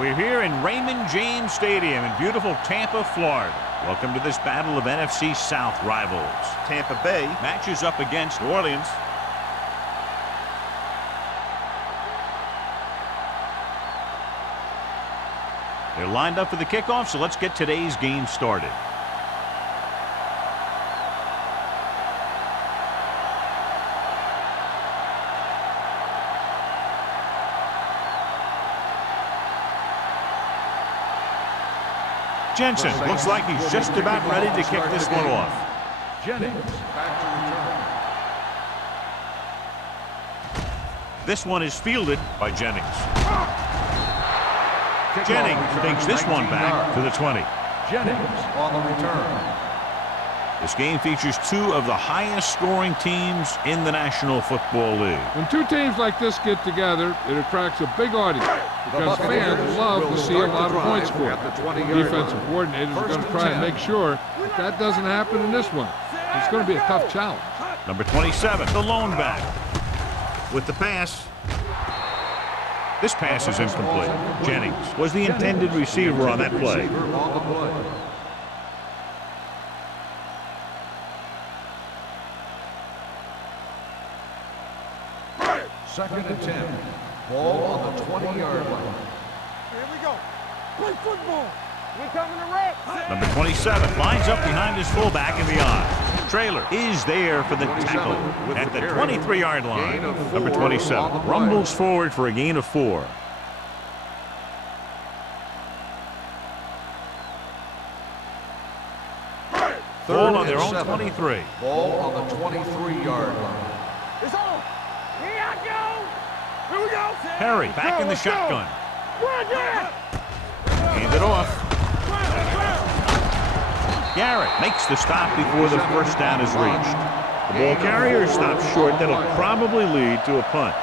We're here in Raymond James Stadium in beautiful Tampa, Florida. Welcome to this battle of NFC South rivals. Tampa Bay matches up against New Orleans. They're lined up for the kickoff, so let's get today's game started. Jensen looks like he's just about ready to kick this one off. Jennings back to return. This one is fielded by Jennings. Jennings takes this one back to the 20. Jennings on the return. This game features two of the highest scoring teams in the National Football League. When two teams like this get together, it attracts a big audience because fans love to see a lot of points scored. The defensive coordinator is going to try and make sure that doesn't happen in this one. It's going to be a tough challenge. Number 27, the lone back. With the pass. This pass is incomplete. Jennings was the intended receiver on that play. Second and 10. Ball on the 20-yard line. Here we go. Play football. We coming to rep. Number 27 lines up behind his fullback in the eye. Trailer is there for the tackle at the 23-yard line. Number 27 rumbles forward for a gain of 4. Ball on their own 23. Ball on the 23-yard line. It's on. Here I go. Here we go. Perry back in the shotgun. Hand it off. Garrett makes the stop before the first down is reached. The ball carrier stops short. That'll probably lead to a punt.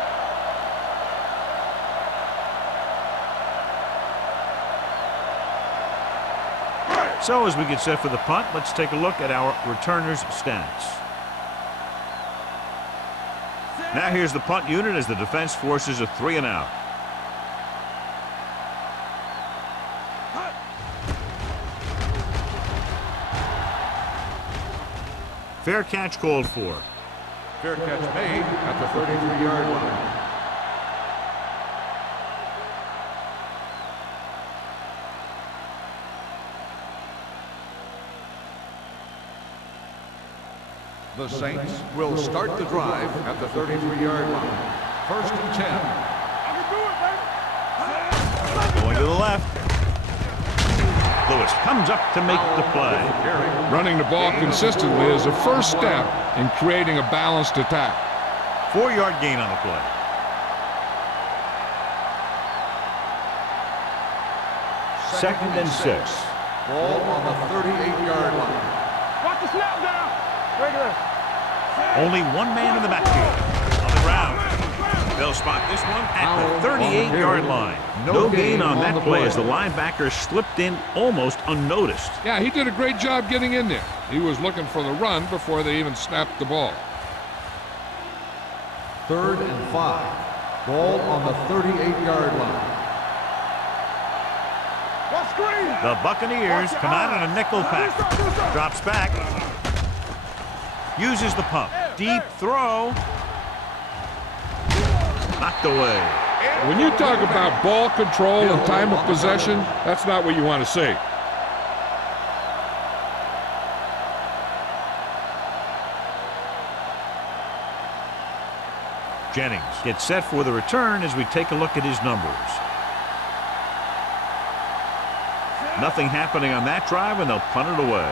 So as we get set for the punt, let's take a look at our returners' stats. Now here's the punt unit as the defense forces a 3 and out. Fair catch called for. Fair catch made at the 33-yard line. The Saints will start the drive at the 33-yard line. First and 10. Going to the left. Lewis comes up to make the play. Running the ball consistently is a first step in creating a balanced attack. 4-yard gain on the play. Second and 6. Ball on the 38-yard line. Watch the snap down. Regular. Only one man in the backfield. On the ground. They'll spot this one at the 38-yard line. No gain on that play as the linebacker slipped in almost unnoticed. Yeah, he did a great job getting in there. He was looking for the run before they even snapped the ball. Third and 5. Ball on the 38-yard line. The Buccaneers come out in a nickel pack. Drops back. Uses the pump. Deep throw. Knocked away. When you talk about ball control and time of possession, that's not what you want to see. Jennings gets set for the return as we take a look at his numbers. Nothing happening on that drive, and they'll punt it away.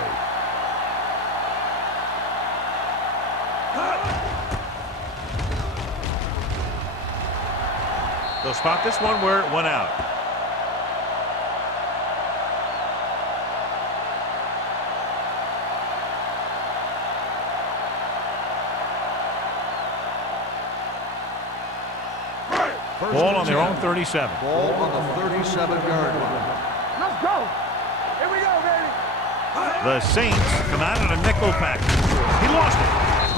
They'll spot this one where it went out. Ball on their own 37. Ball on the 37-yard line. Let's go. Here we go, baby. The Saints come out in a nickel pack. He lost it.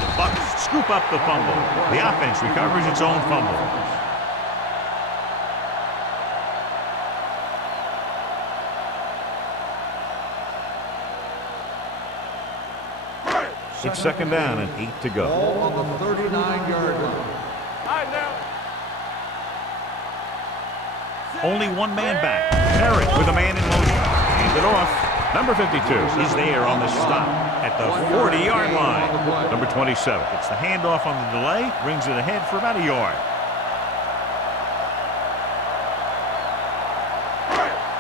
The Bucs scoop up the fumble. The offense recovers its own fumble. It's second down and 8 to go. Ball on the 39-yard line. All right, now. Only one man back. Herrick with a man in motion. Hand it off. Number 52 is there on the stop at the 40-yard line. Number 27 gets the handoff on the delay, brings it ahead for about a yard.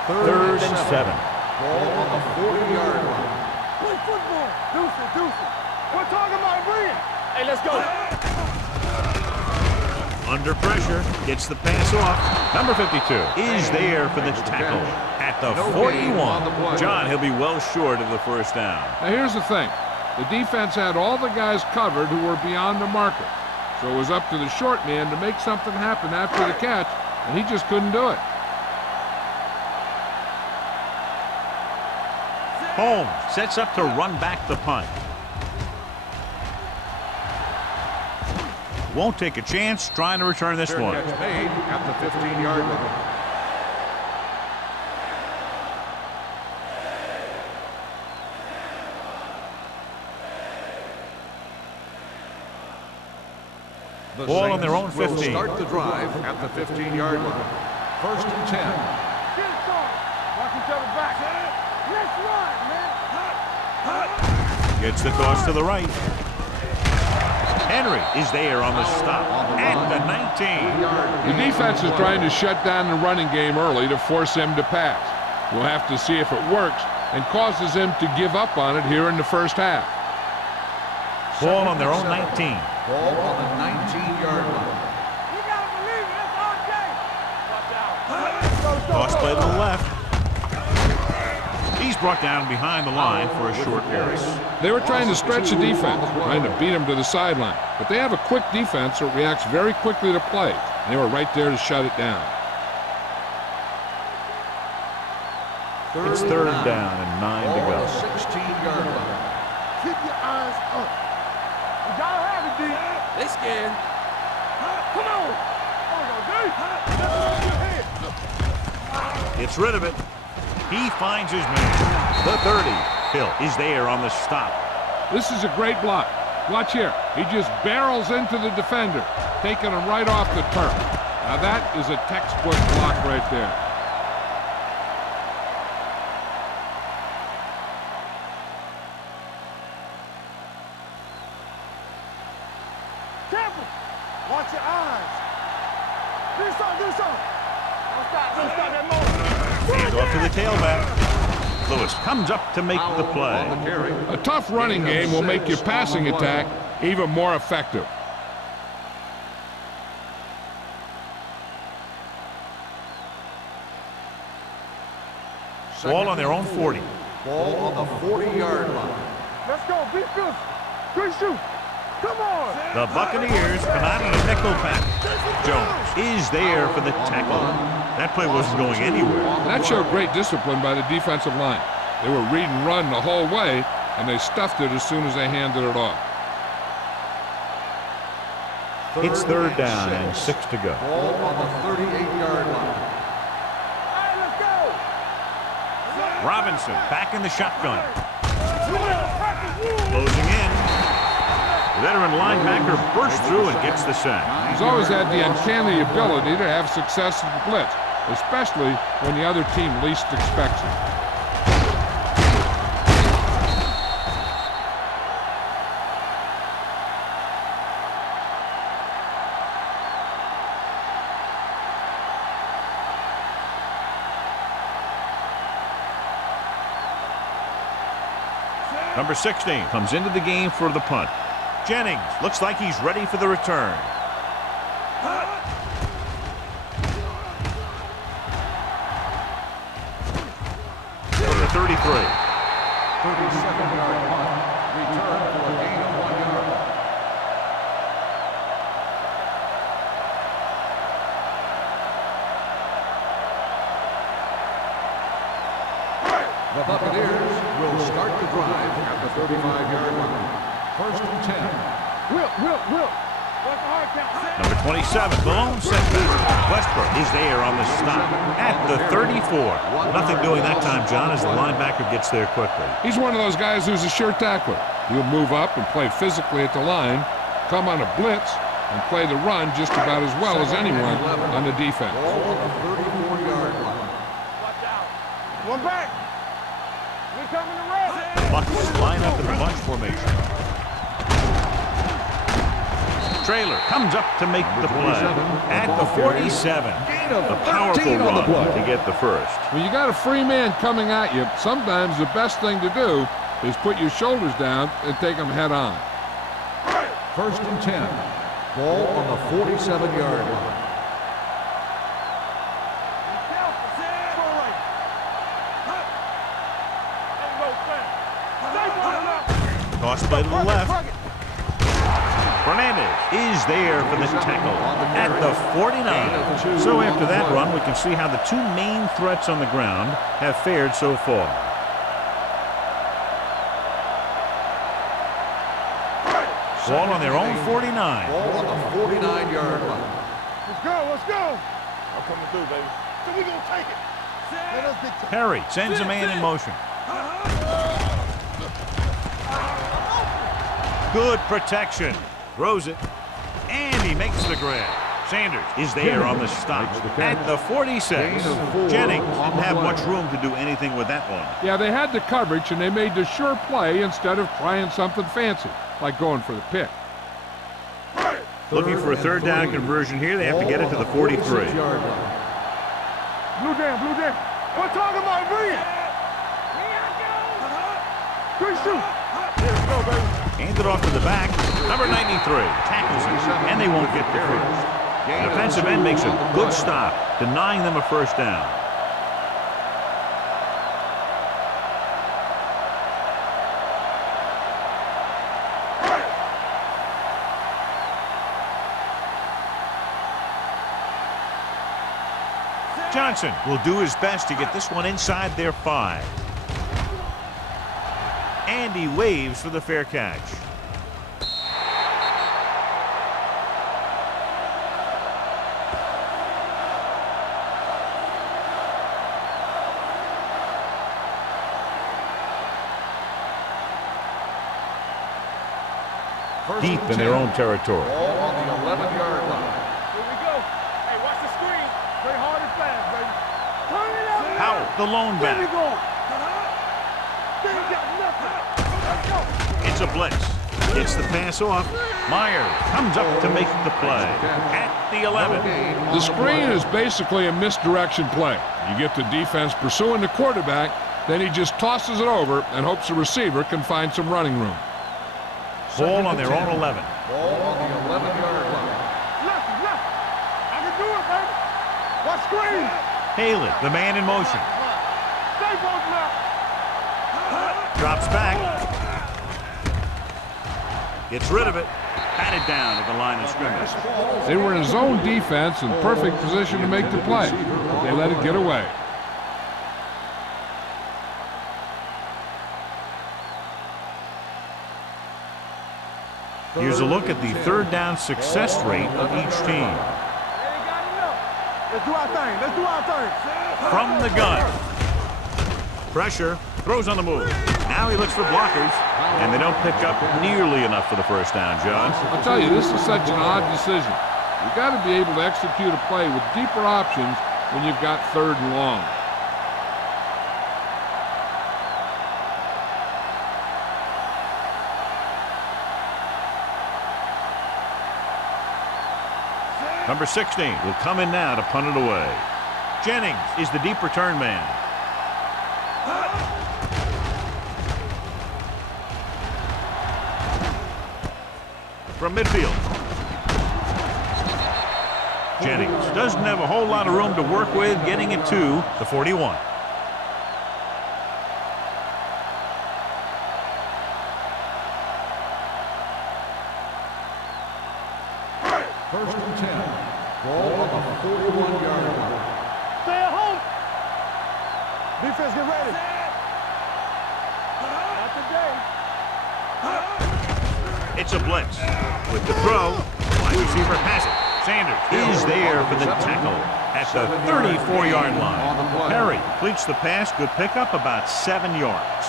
Third and 7. Ball on the 40-yard line. Play football. Deuce it. We're talking about agreeing. Hey, let's go. Under pressure, gets the pass off. Number 52 is there for the tackle at the 41. John, he'll be well short of the first down. Now here's the thing. The defense had all the guys covered who were beyond the marker. So it was up to the short man to make something happen after the catch, and he just couldn't do it. Holmes sets up to run back the punt. Won't take a chance trying to return this one. Catch made at the 15-yard line. The Ball on their own Saints 15. will start the drive at the 15-yard line. First and 10. Get it started. Watch each other back. Let's run, man. Gets the toss to the right. Henry is there on the stop at the 19. The defense is trying to shut down the running game early to force him to pass. We'll have to see if it works and causes him to give up on it here in the first half. Ball on their own 19. Ball on the 19-yard line. You gotta believe it. That's our game. Watch out. Toss play to the left. He's brought down behind the line for a short area. They were trying to stretch the defense, trying to beat him to the sideline. But they have a quick defense that reacts very quickly to play. And they were right there to shut it down. It's third down and 9 to Ball go. on the 16-yard line. Keep your eyes up. You gotta have it, D. They scared. Come on. Gets rid of it. He finds his man. The 30. Hill is there on the stop. This is a great block. Watch here. He just barrels into the defender, taking him right off the turf. Now that is a textbook block right there. Careful. Watch your eyes. Do something. Don't stop that motion. Hand off to the tailback. Lewis comes up to make the play. On the carry. A tough running game will make your passing attack even more effective. Ball on their own 40. Ball on the 40-yard line. Let's go. Be fierce. Good shoot. Come on. The Buccaneers come out in a nickel pack. Jones is there for the tackle. That play wasn't going anywhere. That showed great discipline by the defensive line. They were read and run the whole way, and they stuffed it as soon as they handed it off. It's third down and 6 to go. Ball on the 38-yard line. Hey, let's go. Robinson back in the shotgun. Closing in. The veteran linebacker bursts through and gets the sack. He's always had the uncanny ability to have success in the blitz, especially when the other team least expects it. Number 16 comes into the game for the punt. Jennings looks like he's ready for the return. Number 33. 37-yard punt. Return for a gain of 1 yard. The Buccaneers will start the drive at the 35-yard line. First and 10. Whip. What's the hard count? Number 27, the lone setback. Westbrook is there on the stop at the 34. Nothing doing that time, John, as the linebacker gets there quickly. He's one of those guys who's a sure tackler. He'll move up and play physically at the line, come on a blitz, and play the run just about as well as anyone on the defense. Ball on the 34-yard line. Watch out. One back. We coming to rest. Bucks line up in the bunch formation. Trailer comes up to make the play at the 47. A powerful run to get the first. When you got a free man coming at you, sometimes the best thing to do is put your shoulders down and take them head on. 1st and 10. Ball on the 47-yard line. Tossed by the left. Fernandez is there for the tackle at the 49. So after that run, we can see how the two main threats on the ground have fared so far. Ball on their own 49. Ball on the 49-yard line. Let's go, let's go. I'm coming through, baby. So we gonna take it. Let us get to Perry sends a man in motion. Good protection. Throws it. And he makes the grab. Sanders is there on the stop at the 46. Jennings didn't have much room to do anything with that one. Yeah, they had the coverage, and they made the sure play instead of trying something fancy, like going for the pick. Looking for a third down conversion here. They have to get it to the 43. blue down, blue down. We're talking about Bree. Good shoot. There we go, baby. Hand it off to the back. Number 93 tackles it, and they won't get the first. The defensive end makes a good stop, denying them a first down. Johnson will do his best to get this one inside their 5. And he waves for the fair catch. Deep in their own territory. Ball on the 11-yard line. Here we go. Hey, watch the screen. Play hard and fast, baby. Turn it up. Powell, the lone There we back. go. They ain't got nothing. Let's go. It's a blitz. Gets the pass off. Myers comes up to make the play at the 11. The screen is basically a misdirection play. You get the defense pursuing the quarterback, then he just tosses it over and hopes the receiver can find some running room. Ball on their own 11. Ball on the 11-yard line. Left, left. I can do it, baby. Watch screen. Haley, the man in motion. Stay both left. Drops back. Gets rid of it. Patted down at the line of scrimmage. They were in a zone defense in perfect position to make the play. They let it get away. Here's a look at the third down success rate of each team. They ain't got enough. Let's do our thing. Let's do our thing. From the gun. Pressure. Throws on the move. Now he looks for blockers. And they don't pick up nearly enough for the first down, John. I'll tell you, this is such an odd decision. You've got to be able to execute a play with deeper options when you've got 3rd and long. Number 16 will come in now to punt it away. Jennings is the deep return man. From midfield. Jennings doesn't have a whole lot of room to work with, getting it to the 41. First and 10. Ball on the 41-yard line. Stay at home. Defense, get ready. Not today. It's a blitz. With the throw, wide receiver has it. Sanders is there for the tackle at the 34-yard line. Perry completes the pass. Good pickup, about 7 yards.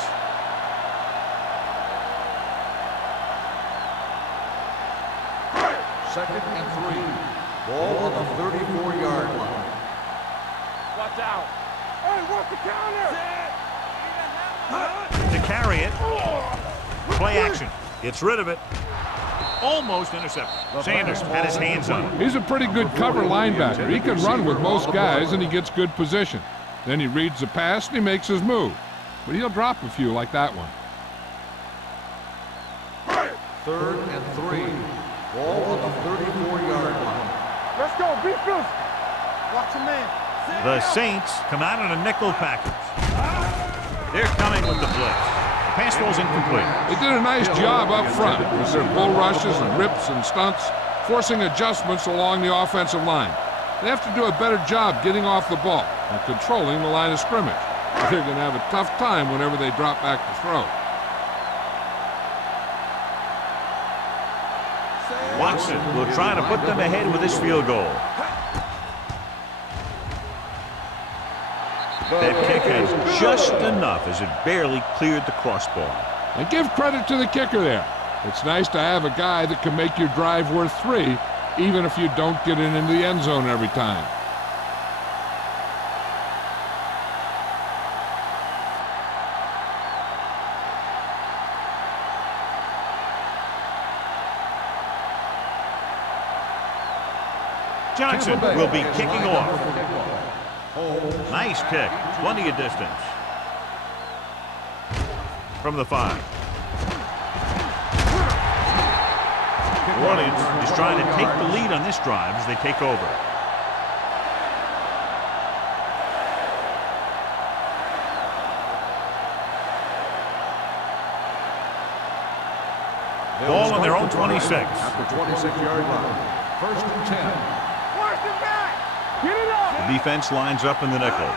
Second and 3. Ball on the 34-yard line. Watch out. Hey, what's the counter? To carry it. Play action. Gets rid of it. Almost intercepted. Sanders had his hands on it. He's a pretty good cover linebacker. He can run with most guys, and he gets good position. Then he reads the pass, and he makes his move. But he'll drop a few like that one. Third and 3. Ball on the 34-yard line. Let's go. Be physical. Watch your man. The Saints come out in a nickel package. They're coming with the blitz. The pass ball's incomplete. They did a nice job up front with their bull rushes and rips and stunts, forcing adjustments along the offensive line. They have to do a better job getting off the ball and controlling the line of scrimmage. They're going to have a tough time whenever they drop back to throw. Watson will try to put them ahead with his field goal. That kick has just enough as it barely cleared the crossbar. And give credit to the kicker there. It's nice to have a guy that can make your drive worth 3, even if you don't get it into the end zone every time. Johnson will be kicking off. Nice kick. Plenty of distance. From the 5. New Orleans is trying to take the lead on this drive as they take over. Ball on their own 26. At the 26-yard line. First and 10. Force it back. Get it up. The defense lines up in the nickel.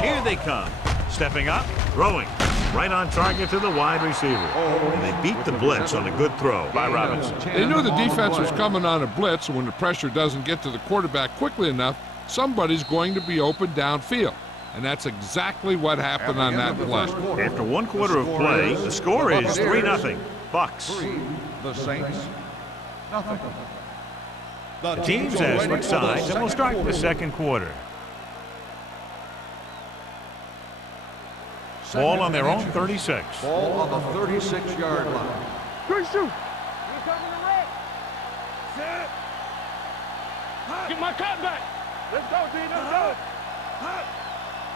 Here they come. Stepping up, throwing. Right on target to the wide receiver. And they beat the blitz on a good throw by Robinson. They knew the defense was coming on a blitz, and when the pressure doesn't get to the quarterback quickly enough, somebody's going to be open downfield. And that's exactly what happened on that play. After 1 quarter of play, the score is 3-0. Bucks. 3. The Saints. Nothing. The teams have switched sides, and we'll start the second quarter. Ball on their own 36. Ball on the 36-yard line. Good shoot. Here coming the red. Set. Get my cut back. Let's go, D. Let's go.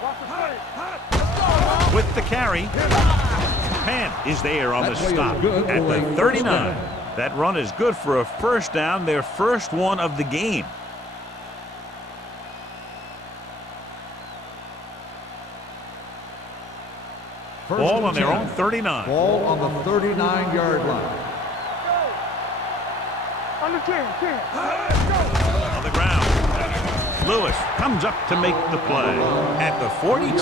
Watch the play. With the carry. Penn is there on the stop at the 39. That run is good for a first down, their first one of the game. Ball on their own 39. Ball on the 39-yard line. On the 10. On the ground. Lewis comes up to make the play at the 42.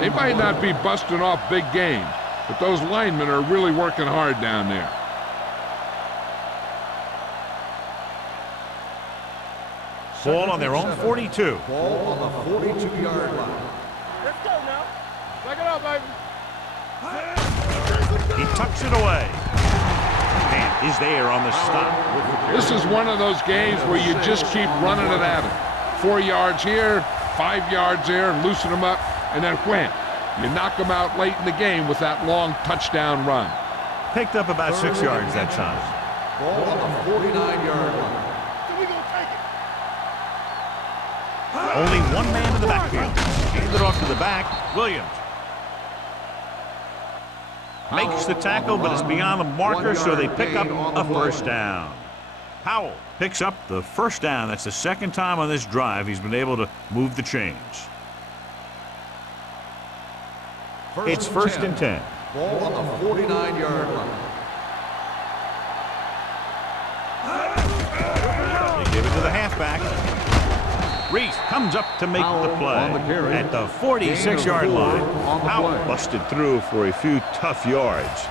They might not be busting off big game, but those linemen are really working hard down there. Ball on their own 42. Ball on the 42-yard line. Let's go now. Back it up, baby. He tucks it away. And is there on the stop. This is one of those games where you just keep running it at them. 4 yards here, 5 yards there, and loosen them up, and then wham. You knock them out late in the game with that long touchdown run. Picked up about 6 yards that time. Ball on the 49-yard line. We gonna take it. Only one man in the backfield. Hand it off to the back. Williams makes the tackle, but it's beyond the marker, so they pick up a first down. Powell picks up the first down. That's the second time on this drive he's been able to move the chains. It's first and 10. Ball on the 49-yard line. They give it to the halfback. Reese comes up to make the play at the 46-yard line. Powell busted through for a few tough yards.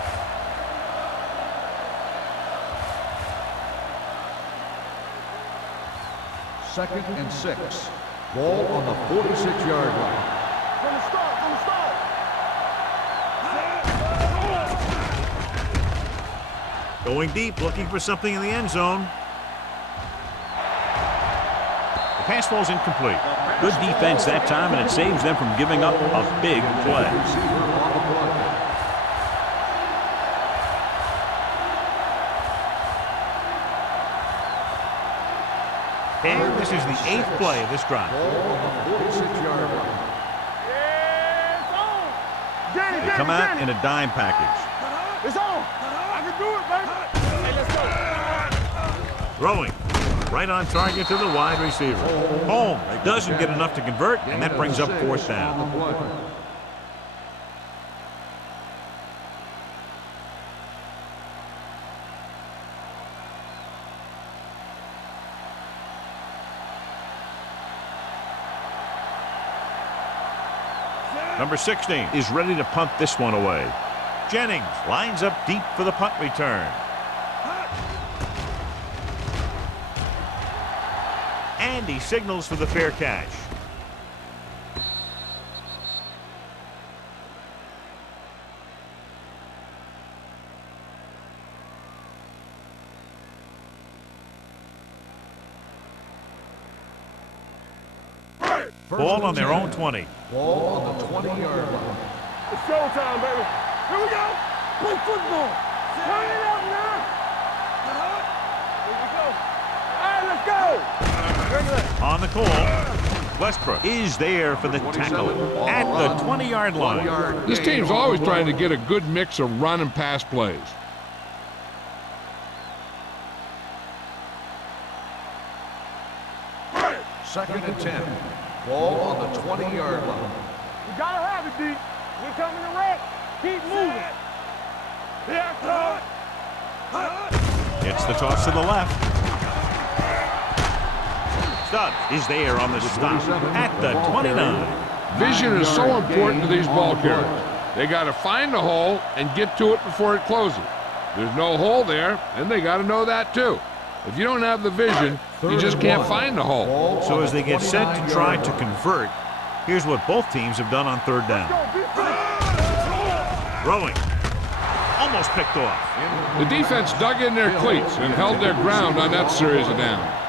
Second and 6. Ball on the 46-yard line. From the start. Going deep, looking for something in the end zone. The pass falls incomplete. Good defense that time, and it saves them from giving up a big play. And this is the 8th play of this drive. They come out in a dime package. It's on. I can do it, baby. Hey, let's go. Throwing. Right on target to the wide receiver. Home doesn't get enough to convert, and that brings up 4th down. Number 16 is ready to punt this one away. Jennings lines up deep for the punt return. And he signals for the fair catch. Ball on their own 20. Ball on the 20-yard line. It's showtime, baby. Here we go. Play football. Turn it up now. Here we go. All right, let's go. On the call, Westbrook is there for the tackle at the 20-yard line. This team's always trying to get a good mix of run and pass plays. Second and 10. Ball on the 20-yard line. You gotta have it, D. We're coming to wreck. Keep moving. Yeah, It's the toss to the left. Stubbs is there on the stop at the 29. Vision is so important to these ball carriers. They got to find the hole and get to it before it closes. There's no hole there, and they got to know that too. If you don't have the vision, you just can't find the hole. So as they get set to try to convert, here's what both teams have done on 3rd down. Throwing. Almost picked off. The defense dug in their cleats and held their ground on that series of downs.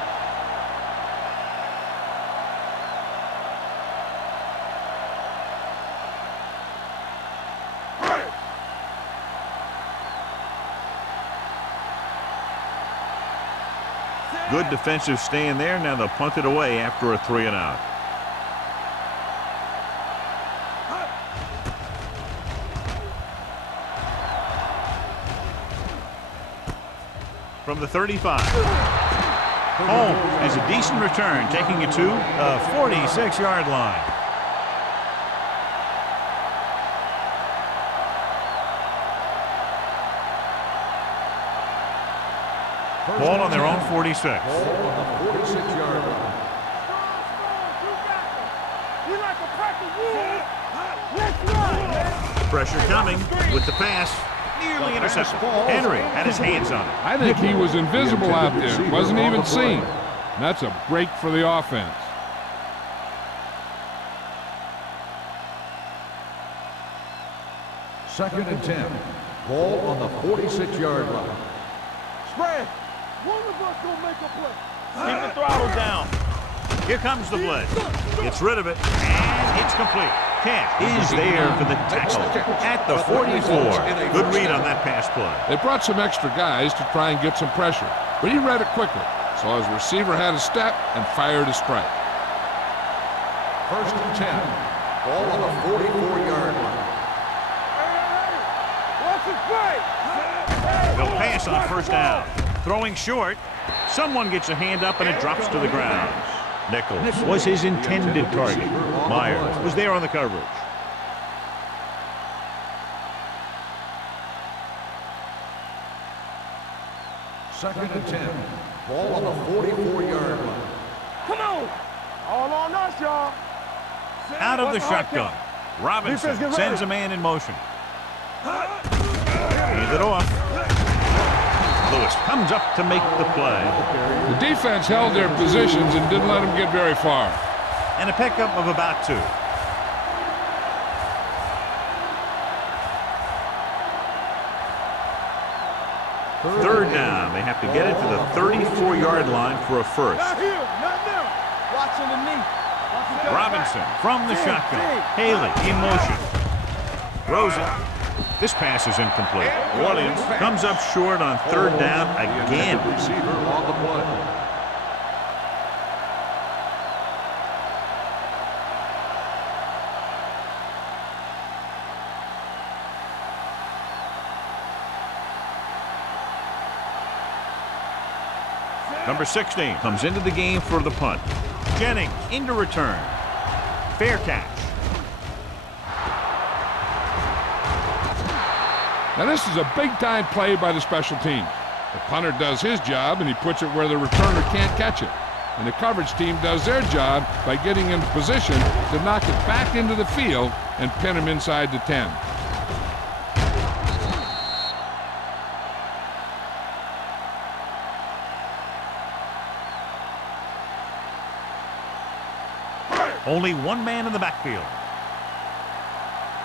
Good defensive stand there. Now they'll punt it away after a 3-and-out. From the 35. Holmes has a decent return, taking it to the 46-yard line. Ball on their own 46. Ball on the 46-yard line. You like a pack of wood? Let's run, man. Pressure coming with the pass. Nearly intercepted. Henry had his hands on it. I think he was invisible out there. Wasn't even seen. And that's a break for the offense. Second and 10. Ball on the 46-yard line. Spread. One of us gonna make a play. Keep the throttle down. Here comes the blitz. Gets rid of it, and it's complete. Camp is there for the tackle at the 44. Good read on that pass play. They brought some extra guys to try and get some pressure, but he read it quickly. So his receiver had a step and fired a strike. First and 10. Ball on the 44-yard line. What's his play? They'll pass on 1st down. Throwing short. Someone gets a hand up and it drops to the ground. Nichols was his intended target. Myers was there on the coverage. Second and 10. Ball on the 44-yard line. Come on. All on us, y'all. Out of the What's the hard shotgun. count? Robinson Defense, get ready. sends a man in motion. Hands it off. Lewis comes up to make the play. The defense held their positions and didn't let them get very far. And a pickup of about 2. Third down. They have to get it to the 34-yard line for a first. Not here, not now. Watch underneath. Robinson from the shotgun. Haley in motion. Throws it. This pass is incomplete. Orleans comes up short on third down again. Receiver on the play. Number 16 comes into the game for the punt. Jennings into return. Fair catch. Now this is a big-time play by the special team. The punter does his job, and he puts it where the returner can't catch it. And the coverage team does their job by getting in position to knock it back into the field and pin him inside the 10. Only one man in the backfield.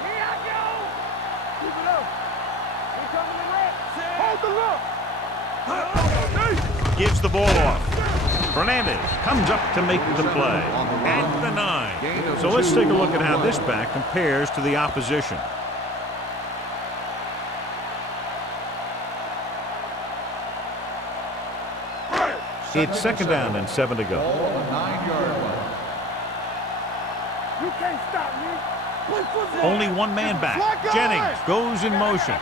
Here I go. Keep it up. Here coming the red. Hold the look. Gives the ball off. Fernandez comes up to make the play at the 9. So let's take a look at how this back compares to the opposition. It's second down and 7 to go. Ball on the 9-yard line. You can't stop me. Play football. Only one man back. Jennings goes in motion.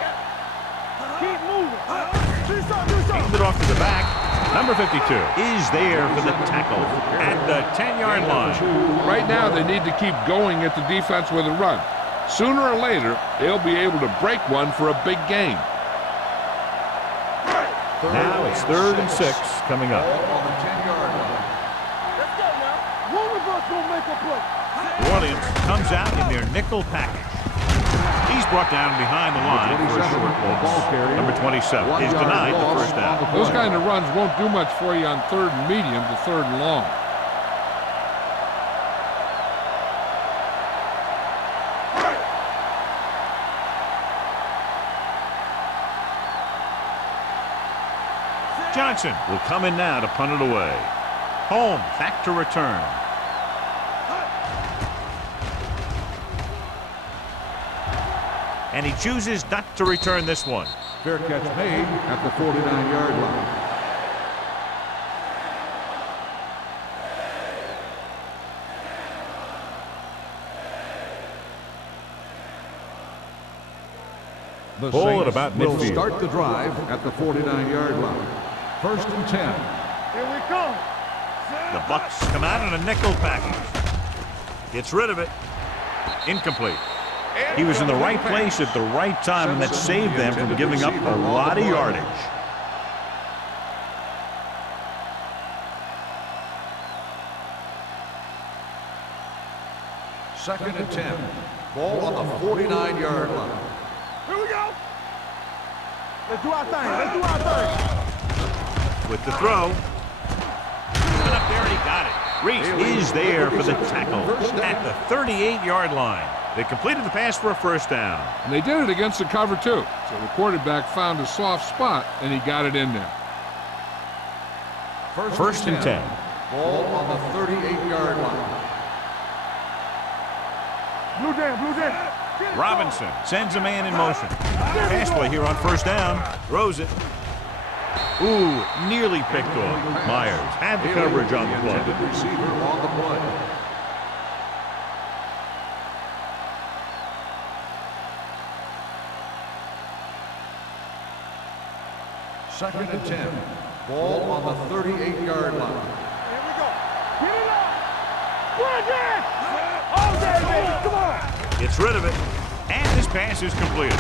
Keep moving. Do something. Hands it off to the back. Number 52 is there for the tackle at the 10-yard line. Right now, they need to keep going at the defense with a run. Sooner or later, they'll be able to break one for a big gain. Now it's 3rd and 6 coming up. Ball on the 10-yard line. Let's go now. One of us gonna make a play. Orleans comes out in their nickel package. He's brought down behind the line for a short loss. Number 27 is denied the first down. Those kind of runs won't do much for you on 3rd and medium to 3rd and long. Johnson will come in now to punt it away. Holmes back to return. And he chooses not to return this one. Fair catch made at the 49-yard line. The Ball at Saints about will midfield. start the drive at the 49-yard line. 1st and 10. Here we come. The Bucks come out in a nickel package. Gets rid of it. Incomplete. He was in the right place at the right time, and that saved them from giving up a lot of yardage. Second and 10. Ball on the 49-yard line. Here we go. Let's do our thing. Let's do our thing. With the throw. Went up there and he got it. Reese is there for the tackle at the 38-yard line. They completed the pass for a first down. And they did it against the cover, too. So the quarterback found a soft spot, and he got it in there. First and 10. Ball on the 38-yard line. Blue jam. Robinson sends a man in motion. Pass play here on first down. Throws it. Ooh, nearly picked off. Myers had the coverage on the play. Receiver on the play. Second and 10. Ball on the 38-yard line. Here we go. Get it up. Run it. All day, baby. Come on. Gets rid of it. And this pass is completed.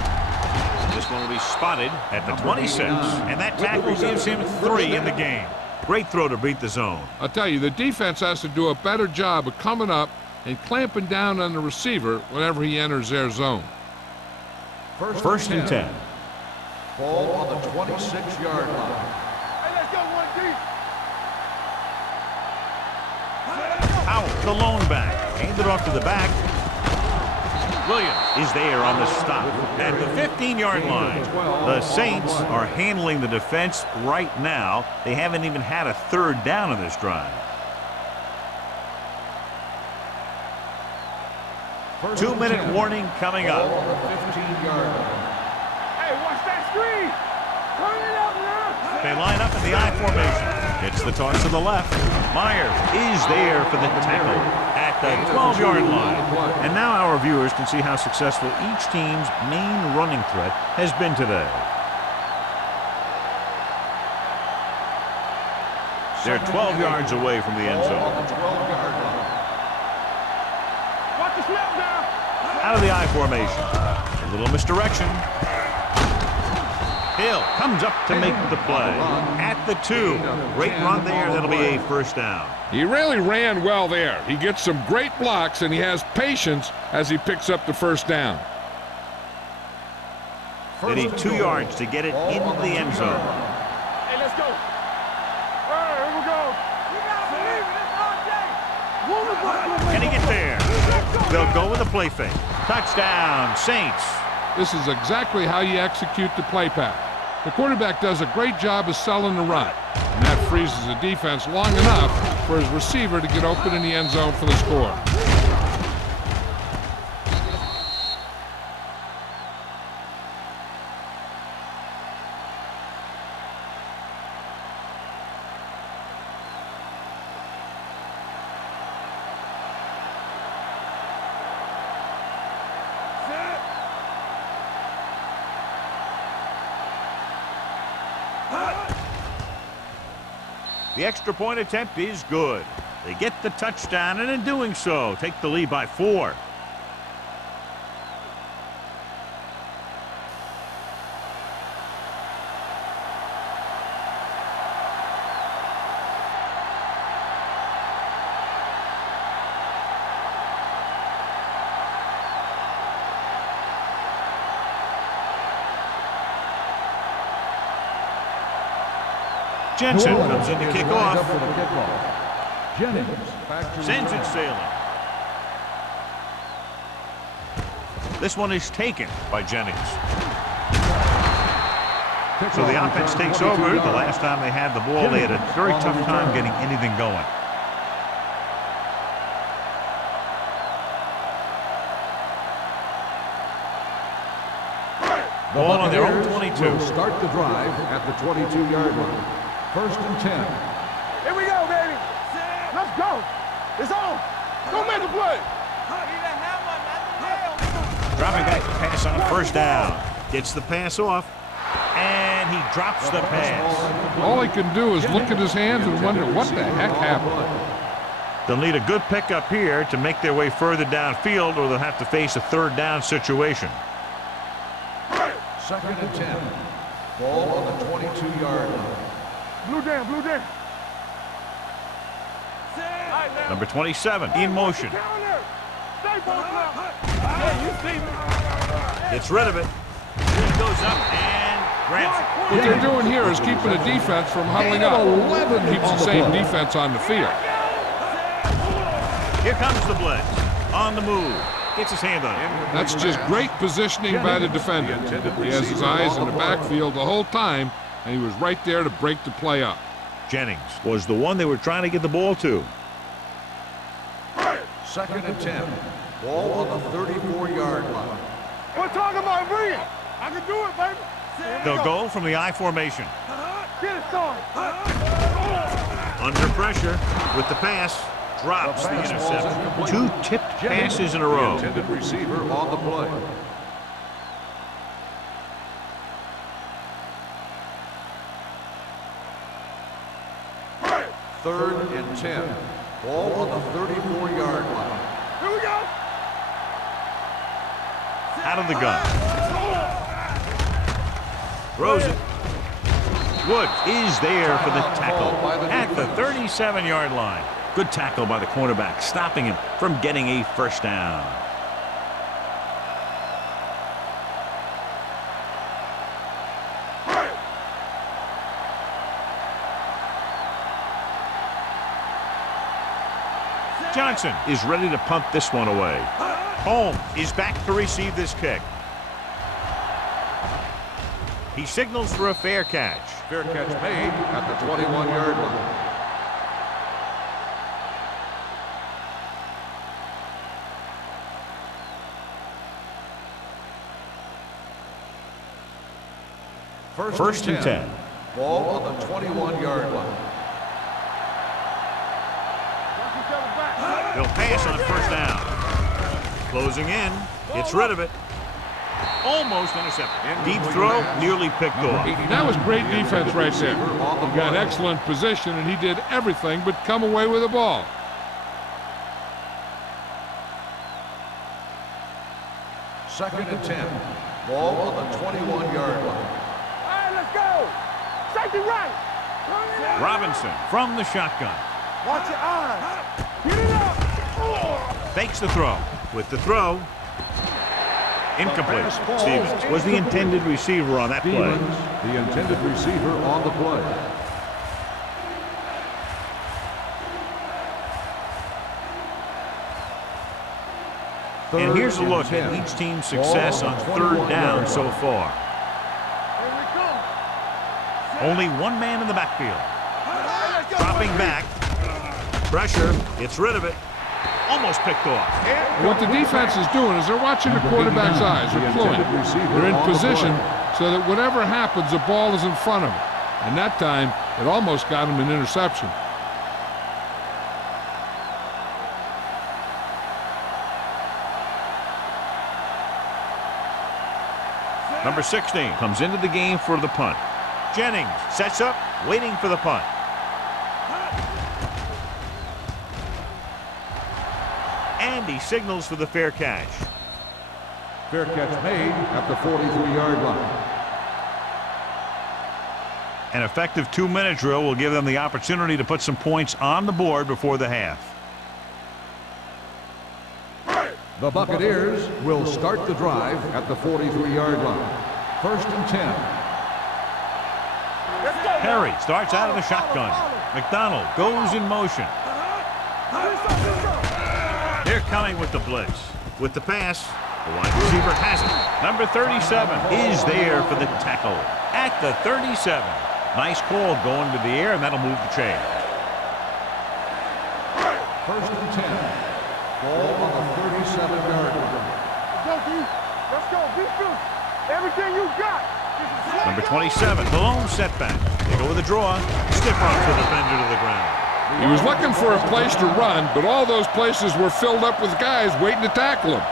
This one will be spotted at the 26. And that tackle gives him 3 in the game. Great throw to beat the zone. I'll tell you, the defense has to do a better job of coming up and clamping down on the receiver whenever he enters their zone. First and 10. Ball on the 26-yard line. Hey, let's go one deep. Out the lone back. Handed off to the back. Williams is there on the stop at the 15-yard line. The Saints are handling the defense right now. They haven't even had a third down in this drive. 2-minute warning coming up. Ball on the 15-yard line. Hey, watch that screen. Turn it up now. They line up in the I formation. It's the toss to the left. Myers is there for the tackle at the 12-yard line. And now our viewers can see how successful each team's main running threat has been today. They're 12 yards away from the end Ball zone. on the 12-yard line. Watch the snap now. Out of the I formation. A little misdirection. Hill comes up to make the play. At the 2. Great run there. That'll be a first down. He really ran well there. He gets some great blocks, and he has patience as he picks up the first down. They need 2 yards to get it into the end zone. Hey, let's go. All right, here we go. You gotta believe it. It's all day. Move it, Can he get there? They'll go with a play fake. Touchdown, Saints. This is exactly how you execute the play pass. The quarterback does a great job of selling the run, and that freezes the defense long enough for his receiver to get open in the end zone for the score. The extra point attempt is good. They get the touchdown, and in doing so, take the lead by 4. Jensen comes in to kick off. Jennings back to Sends it sailing. This one is taken by Jennings. So the offense takes over. The last time they had the ball, they had a very tough time getting anything going. Ball on their own 22. Will start the drive at the 22-yard line. 1st and 10. Here we go, baby. Let's go. It's on. Go make a play. Dropping back to pass on 1st down. Gets the pass off, and he drops the pass. All he can do is look at his hands and wonder what the heck happened. They'll need a good pickup here to make their way further downfield, or they'll have to face a 3rd down situation. 2nd and 10. Ball on the 22-yard line. Blue down, blue down. Number 27 in motion. Stay both now. Hey, you see me. Gets rid of it. He goes up and grabs it. What they're doing here is keeping the defense from huddling up. Keeps the same defense on the field. Here comes the blitz. On the move. Gets his hand on it. That's just great positioning by the defender. He has his eyes in the backfield the whole time, and he was right there to break the play up. Jennings was the one they were trying to get the ball to. 2nd and 10. Ball on the 34-yard line. We're talking about brilliant. I can do it, baby. They'll go from the I formation. Get it started. Under pressure with the pass. Drops the interception. 2 tipped passes in a row. Intended receiver on the play. Third and 10. Ball on the 34-yard line. Here we go. Out of the gun. Throws it. Woods is there for the tackle at the 37-yard line. Good tackle by the cornerback, stopping him from getting a 1st down. Johnson is ready to punt this one away. Holmes is back to receive this kick. He signals for a fair catch. Fair catch made at the 21-yard line. First and 10. Ball on the 21-yard line. They'll pass on first down. Closing in. Gets rid of it. Almost intercepted. Deep throw, nearly picked off. That was great defense right there. He got excellent position, and he did everything but come away with the ball. Second and 10. Ball on the 21-yard line. All right, let's go. Safety right. Robinson from the shotgun. Watch your eyes. Get it up. Fakes the throw. With the throw. Incomplete. Stevens was the intended receiver on that play. Stevens, the intended receiver on the play. And here's a look at each team's success on third down so far. Only one man in the backfield. Dropping back. Pressure. Gets rid of it. Almost picked off. What the defense is doing is they're watching the quarterback's eyes. They're fluent. They're in position so that whatever happens, the ball is in front of them. And that time, it almost got him an interception. Number 16 comes into the game for the punt. Jennings sets up, waiting for the punt. And he signals for the fair catch. Fair catch made at the 43-yard line. An effective 2-minute drill will give them the opportunity to put some points on the board before the half. The Buccaneers will start the drive at the 43-yard line. First and 10. Perry starts out of the shotgun. McDonald goes in motion. They're coming with the blitz. With the pass, the wide receiver has it. Number 37 is there for the tackle at the 37. Nice call going to the air, and that'll move the chain. First and 10. Ball on the 37-yard line. Let's go, defense. Everything you got. Number 27, the lone setback. They go with a draw. Stiff arms the defender to the ground. He was looking for a place to run, but all those places were filled up with guys waiting to tackle him.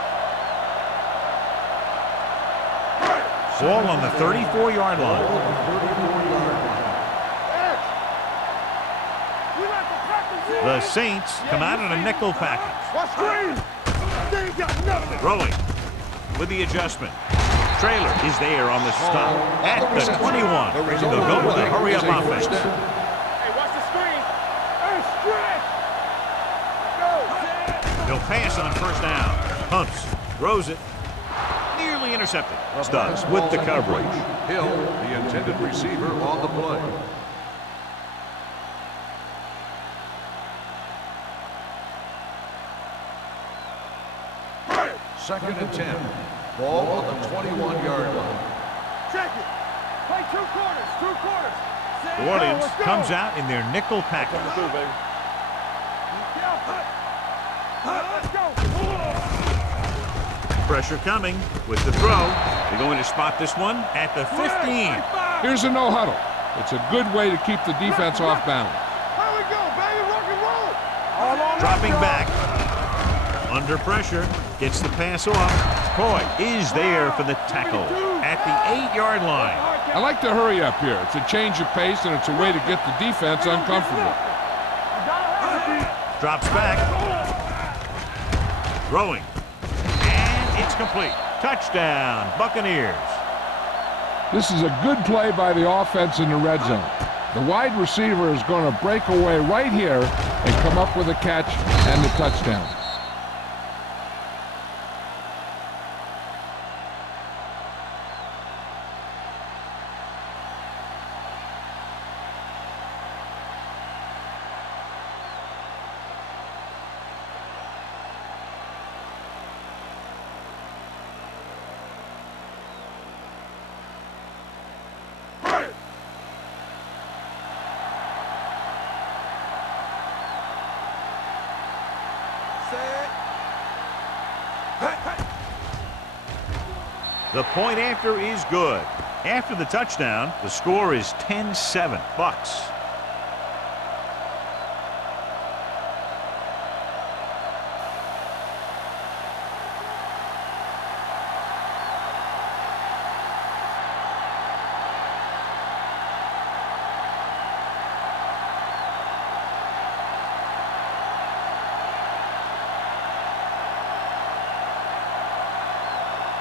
Ball on the 34-yard line. The Saints come out in a nickel package. Rolling with the adjustment. Trailer is there on the stop at the 21. They'll go with a hurry-up offense. Hey, watch the screen. Hey, stretch. They'll pass on first down. Hunts, throws it. Nearly intercepted. Studs with the coverage. Hill, the intended receiver on the play. Second and 10. Ball on the 21-yard line. Check it. Play two quarters. New Orleans comes out in their nickel package. Let's go. Pressure coming with the throw. They're going to spot this one at the 15. Here's a no huddle. It's a good way to keep the defense off balance. Here we go, baby. Rock and roll. All on Dropping back. Under pressure. Gets the pass off. Coy is there for the tackle at the 8-yard line. I like to hurry up here. It's a change of pace, and it's a way to get the defense uncomfortable. Drops back. Throwing. And it's complete. Touchdown, Buccaneers. This is a good play by the offense in the red zone. The wide receiver is going to break away right here and come up with a catch and the touchdown. The point after is good. After the touchdown, the score is 10-7 Bucks.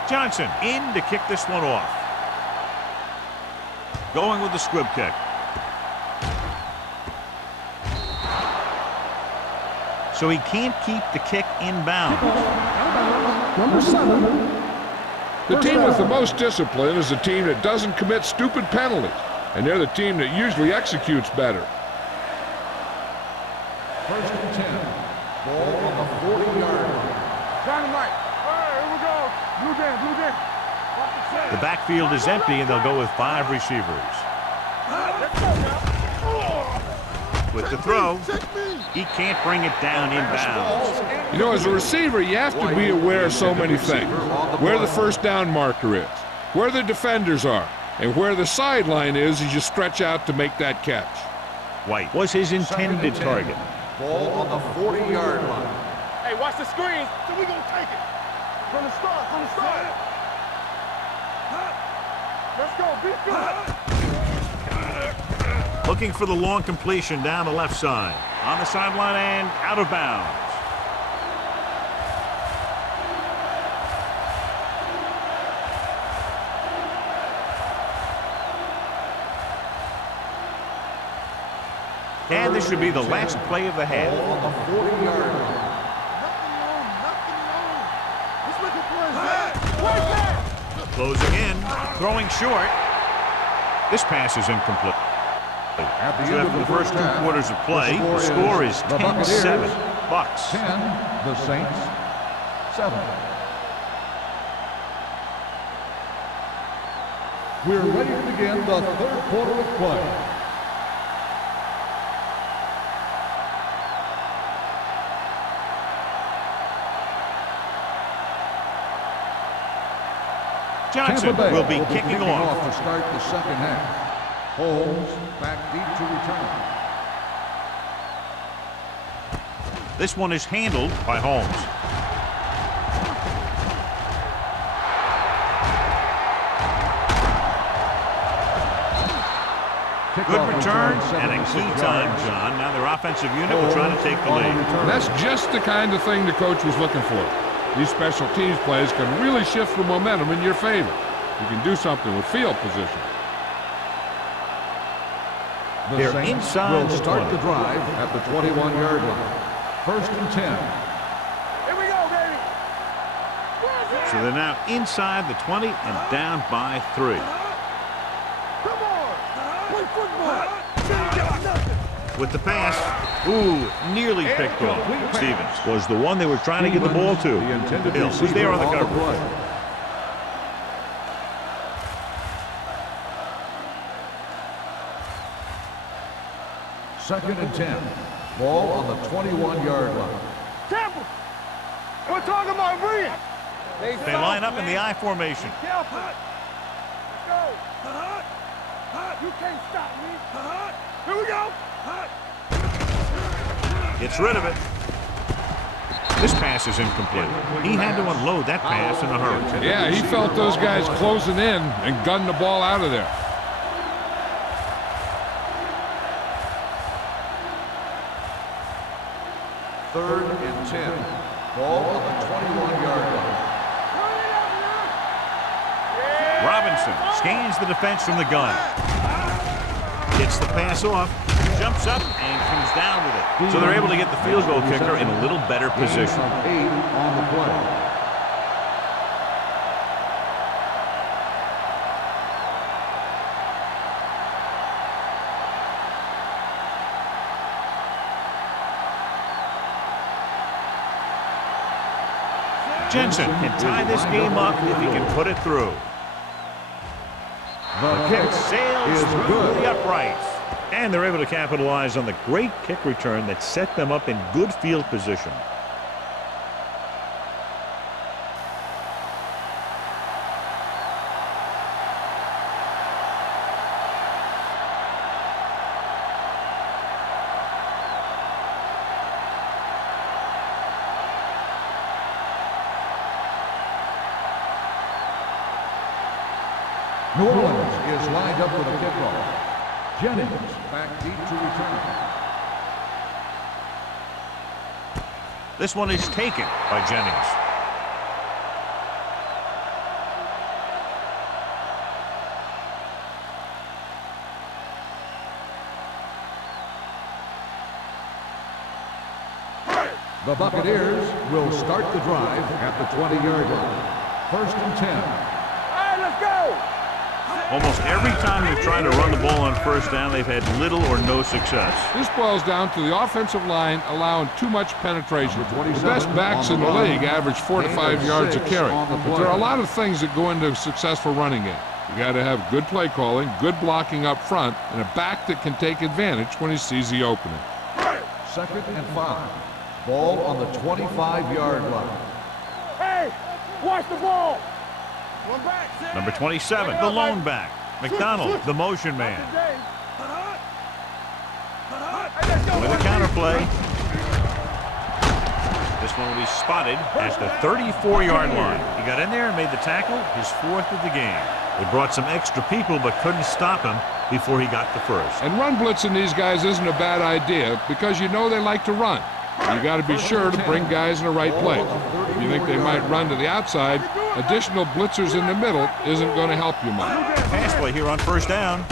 Johnson in to kick this one off. Going with the squib kick. So he can't keep the kick inbound. Number 7. The team with the most discipline is the team that doesn't commit stupid penalties, and they're the team that usually executes better. First and 10. Ball on the 40-yard line. Dynamite. All right, here we go. Blue Dan, blue Dan. The backfield is empty, and they'll go with 5 receivers. Let's go now. With the throw, he can't bring it down inbounds. You know, as a receiver, you have to be aware of so many things. Where the first down marker is, where the defenders are, and where the sideline is as you stretch out to make that catch. White was his intended target. Ball on the 40-yard line. Hey, watch the screen. So we gonna take it. From the start, from the start. Let's go, be good. Looking for the long completion down the left side. On the sideline and out of bounds. And this should be the last play of the half. Ball on the 40-yard line. Closing in, throwing short. This pass is incomplete. At the So end after of the first 2 half, quarters of play, the score is the Buccaneers 10-7 Bucks. 10, the Saints 7. We're ready to begin the third quarter of play. Johnson Tampa Bay will be kicking off. to start the second half. Holmes back deep to return. This one is handled by Holmes. Good return and a key time, John. Now their offensive unit will try to take the lead. And that's just the kind of thing the coach was looking for. These special teams plays can really shift the momentum in your favor. You can do something with field position. The They're Saints inside will the start 20. the drive at the 21-yard line. First and 10. Here we go, baby. So they're now inside the 20 and down by 3. Come on. Play football. With the pass, ooh, nearly picked off. Stevens was the one they were trying to get the ball to. The intended Hill was receiver there on the on the cover. play. Second and 10. Ball on the 21-yard line. Tampa. We're talking about Bree. They line up in the I formation. Careful. Go. You can't stop me. Here we go. Gets rid of it. This pass is incomplete. He had to unload that pass in a hurry. Yeah, he felt those guys closing in and gunned the ball out of there. Third and 10. Ball on the 21-yard line. Robinson scans the defense from the gun. Gets the pass off, jumps up, and comes down with it. So they're able to get the field goal kicker in a little better position. Gain of 8 on the play. Jensen can tie this game up if he can put it through. The kick Sails is through good. the uprights. And they're able to capitalize on the great kick return that set them up in good field position. New Orleans is lined up with a kickoff. Jennings back deep to return. This one is taken by Jennings. The Buccaneers will start the drive at the 20-yard line. First and 10. All right, let's go. Almost every time they've tried to run the ball on first down, they've had little or no success. This boils down to the offensive line allowing too much penetration. The best backs in the league average 4 to 5 yards a carry. But there are a lot of things that go into a successful running game. You got to have good play calling, good blocking up front, and a back that can take advantage when he sees the opening. Second and 5. Ball on the 25-yard line. Hey, watch the ball. One back, Sid. Number 27, the lone back. McDonald, the motion man. With a counter play. This one will be spotted at the 34-yard line. He got in there and made the tackle, his 4th of the game. They brought some extra people but couldn't stop him before he got the first. And run blitzing these guys isn't a bad idea because you know they like to run. You got to be sure to bring guys in the right place. If you think they might run to the outside, additional blitzers in the middle isn't going to help you much. Pass play here on first down.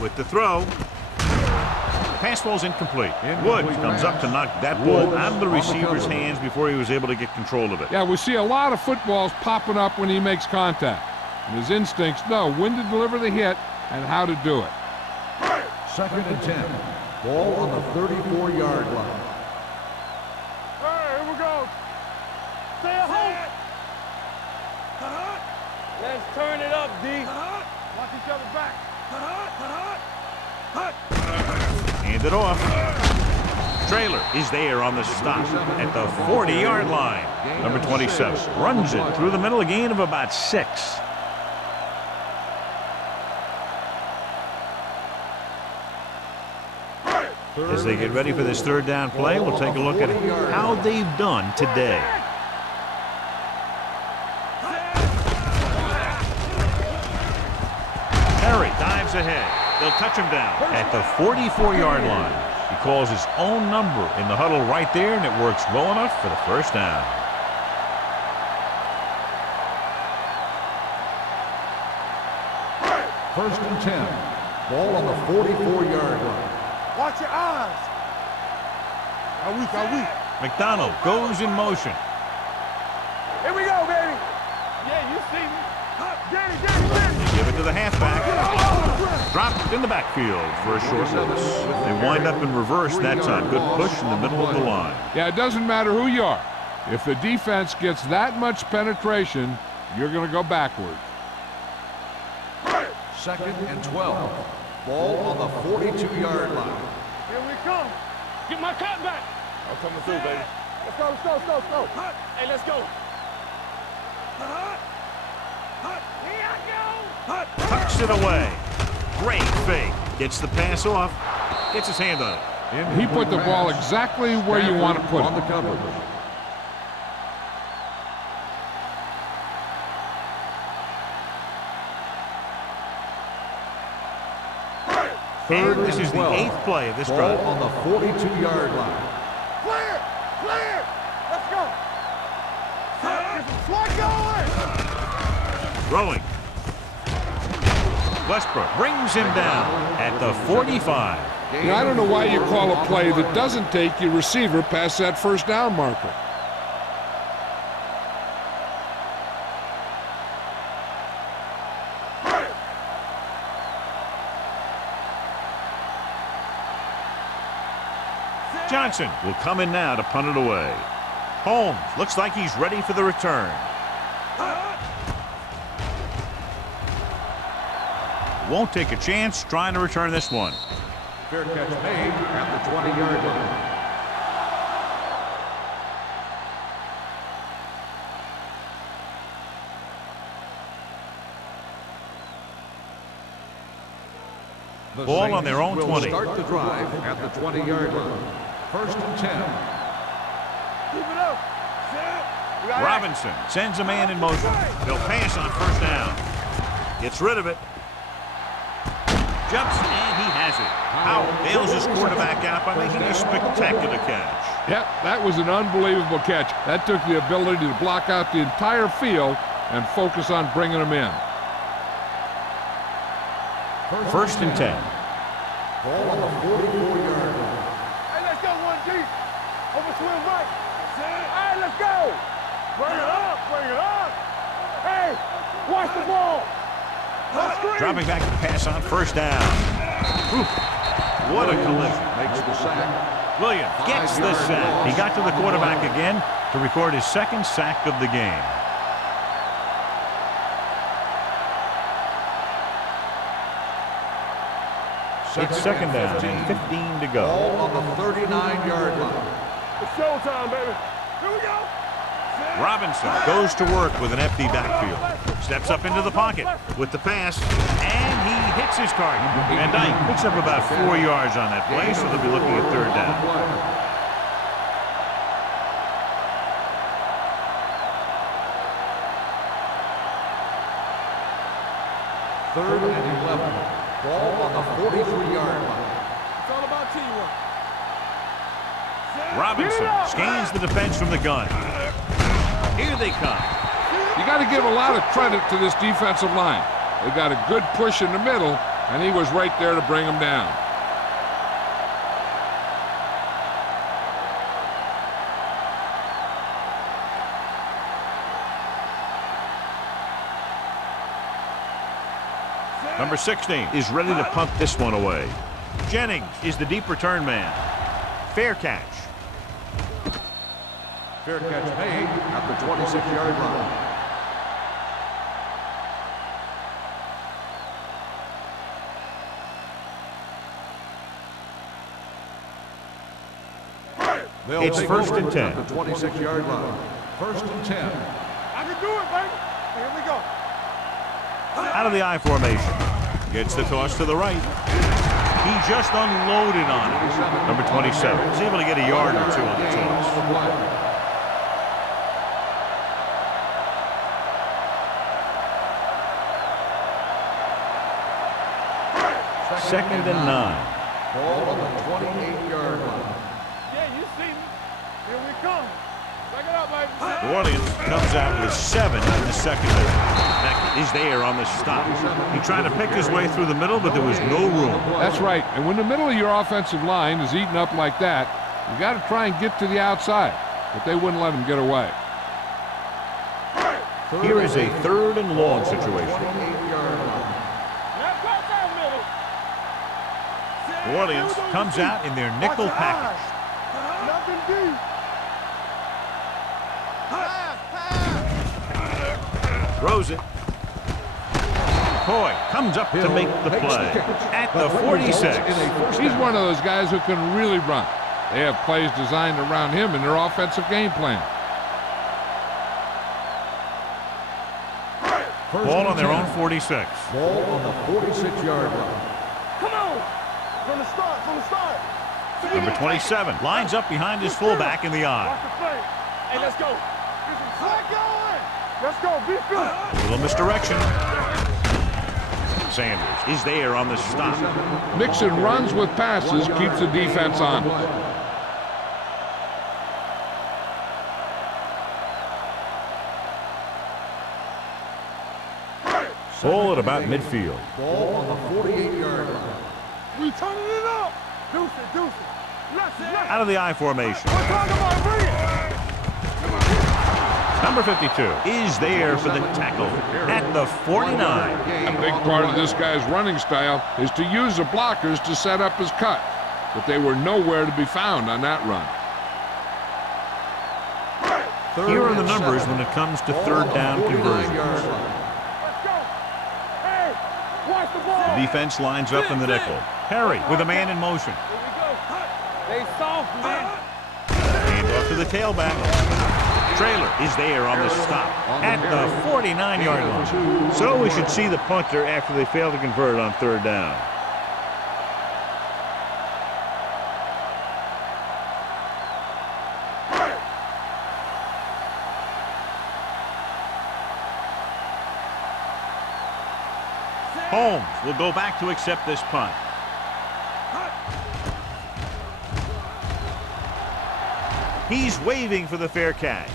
With the throw. Pass ball's incomplete. Woods comes up to knock that ball out of the receiver's hands before he was able to get control of it. Yeah, we see a lot of footballs popping up when he makes contact. And his instincts know when to deliver the hit and how to do it. Second and 10. Ball on the 34-yard line. Stay at home. Let's turn it up, D. Watch each other back. Hand it off. Trailer is there on the stop at the 40-yard line. Number 27 runs it through the middle, a gain of about 6. As they get ready for this third down play, we'll take a look at how they've done today. Harry dives ahead. They'll touch him down at the 44-yard line. He calls his own number in the huddle right there, and it works well enough for the first down. First and 10. Ball on the 44-yard line. Watch your eyes. Are we? McDonald goes in motion. Here we go, baby. Yeah, you see me. Get it. Give it to the halfback. Dropped in the backfield for a short notice. They wind up in reverse that time. Good push in the middle of the line. Yeah, it doesn't matter who you are. If the defense gets that much penetration, you're going to go backwards. Second and 12. Ball on the 42-yard line. Here we come. Get my cut back. I'm coming through, baby. Let's go. Hey, let's go. Here I go. Tucks it away. Great fake. Gets the pass off. Gets his hand on it. He put the ball exactly where you want to put on the it. coverage. And this is the 8th play of this drive. Ball on the 42-yard line. Clear. Let's go. Get going. Throwing. Westbrook brings him down at the 45. Now, I don't know why you call a play that doesn't take your receiver past that first down marker. Johnson will come in now to punt it away. Holmes looks like he's ready for the return. Won't take a chance trying to return this one. Fair catch made at the 20-yard line. The Ball on their own Saints 20. Will start the drive at the 20-yard line. First and 10. Keep it up. Robinson sends a man in motion. They'll pass on first down. Gets rid of it. Jumps, and he has it. Howell bails his quarterback out by making a spectacular catch. Yep, that was an unbelievable catch. That took the ability to block out the entire field and focus on bringing them in. First and 10. Ball on the 44-yard line. Hey, let's go one deep. Over swing right. Hey, let's go. Bring it up, bring it up. Hey, watch the ball. Dropping back to pass on first down. Oof. What a collision. Makes the sack. Williams gets the sack. He got to the quarterback again to record his second sack of the game. It's second down and 15 to go. Ball on the 39-yard line. It's showtime, baby. Here we go. Robinson goes to work with an empty backfield. Steps up into the pocket with the pass, and he hits his target. Van Dyke picks up about 4 yards on that play, so they'll be looking at third down. Third and 11. Ball on the 43-yard line. It's all about teamwork. Robinson scans the defense from the gun. Here they come. You got to give a lot of credit to this defensive line. They got a good push in the middle, and he was right there to bring them down. Number 16 is ready to punt this one away. Jennings is the deep return man. Fair catch. Fair catch made at the 26-yard line. It's first and 10. At the 26-yard line. First and 10. I can do it, baby. Here we go. Out of the I formation. Gets the toss to the right. He just unloaded on it. Number 27 is able to get a yard or two on the toss. Second and 9. Ball on the 28-yard line. Yeah, you see me. Here we come. Back it up, baby. New Orleans comes out with 7 in the secondary. Beckett is there on the stop. He tried to pick his way through the middle, but there was no room. That's right. And when the middle of your offensive line is eaten up like that, you got to try and get to the outside. But they wouldn't let him get away. Here is a third and long situation. 28-yard line. Now go down middle. New Orleans comes out in their nickel package. Nothing deep. Throws it. Coy comes up to make the play at the 46. He's one of those guys who can really run. They have plays designed around him in their offensive game plan. Ball on their own 46. Ball on the 46-yard line. Come on. From the start, from the start. Number 27 lines up behind his fullback in the Watch eye. the play. Hey, let's go. Let's go. Let's go. Be good. Little misdirection. Sanders is there on the stop. Mixing runs with passes keeps the defense on. Ball at about midfield. Ball on the 48-yard line. We turning it up. Deuce it, deuce it. Let's. Out of the I formation. We're talking about bring it. Number 52 is there for the tackle at the 49. A big part of this guy's running style is to use the blockers to set up his cut. But they were nowhere to be found on that run. Here are the numbers when it comes to third down conversions. Let's go. Hey, watch the ball. The defense lines up in the nickel. Perry with a man in motion. Here we go. They soft, man. Hand off to the tailback. Trailer is there on the stop at the 49-yard line. So we should see the punter after they fail to convert on third down. Holmes will go back to accept this punt. He's waving for the fair catch.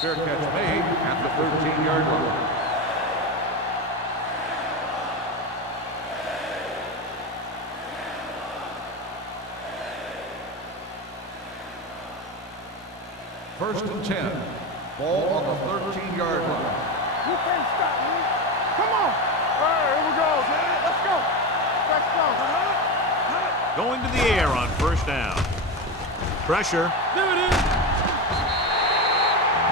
Fair catch made at the 13-yard line. First and 10. Ball on the 13-yard line. You can't stop me. Come on. All right, here we go. Let's go. Let's go. Going to the air on first down. Pressure. There it is.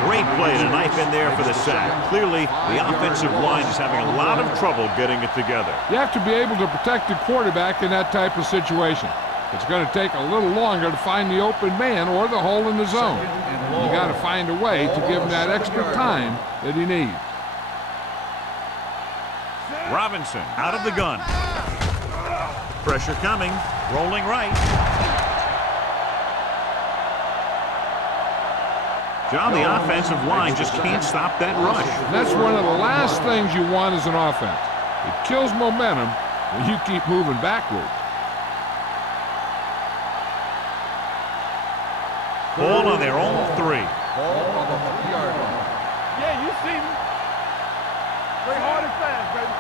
Great play to knife in there for the sack. Clearly, the offensive line is having a lot of trouble getting it together. You have to be able to protect the quarterback in that type of situation. It's going to take a little longer to find the open man or the hole in the zone. You got to find a way to give him that extra time that he needs. Robinson out of the gun. Pressure coming. Rolling right. John, the offensive line just can't stop that rush. That's one of the last things you want as an offense. It kills momentum when you keep moving backwards. Ball on their own 3. Ball on the 3-yard line. Yeah, you see me. Play hard and fast, baby.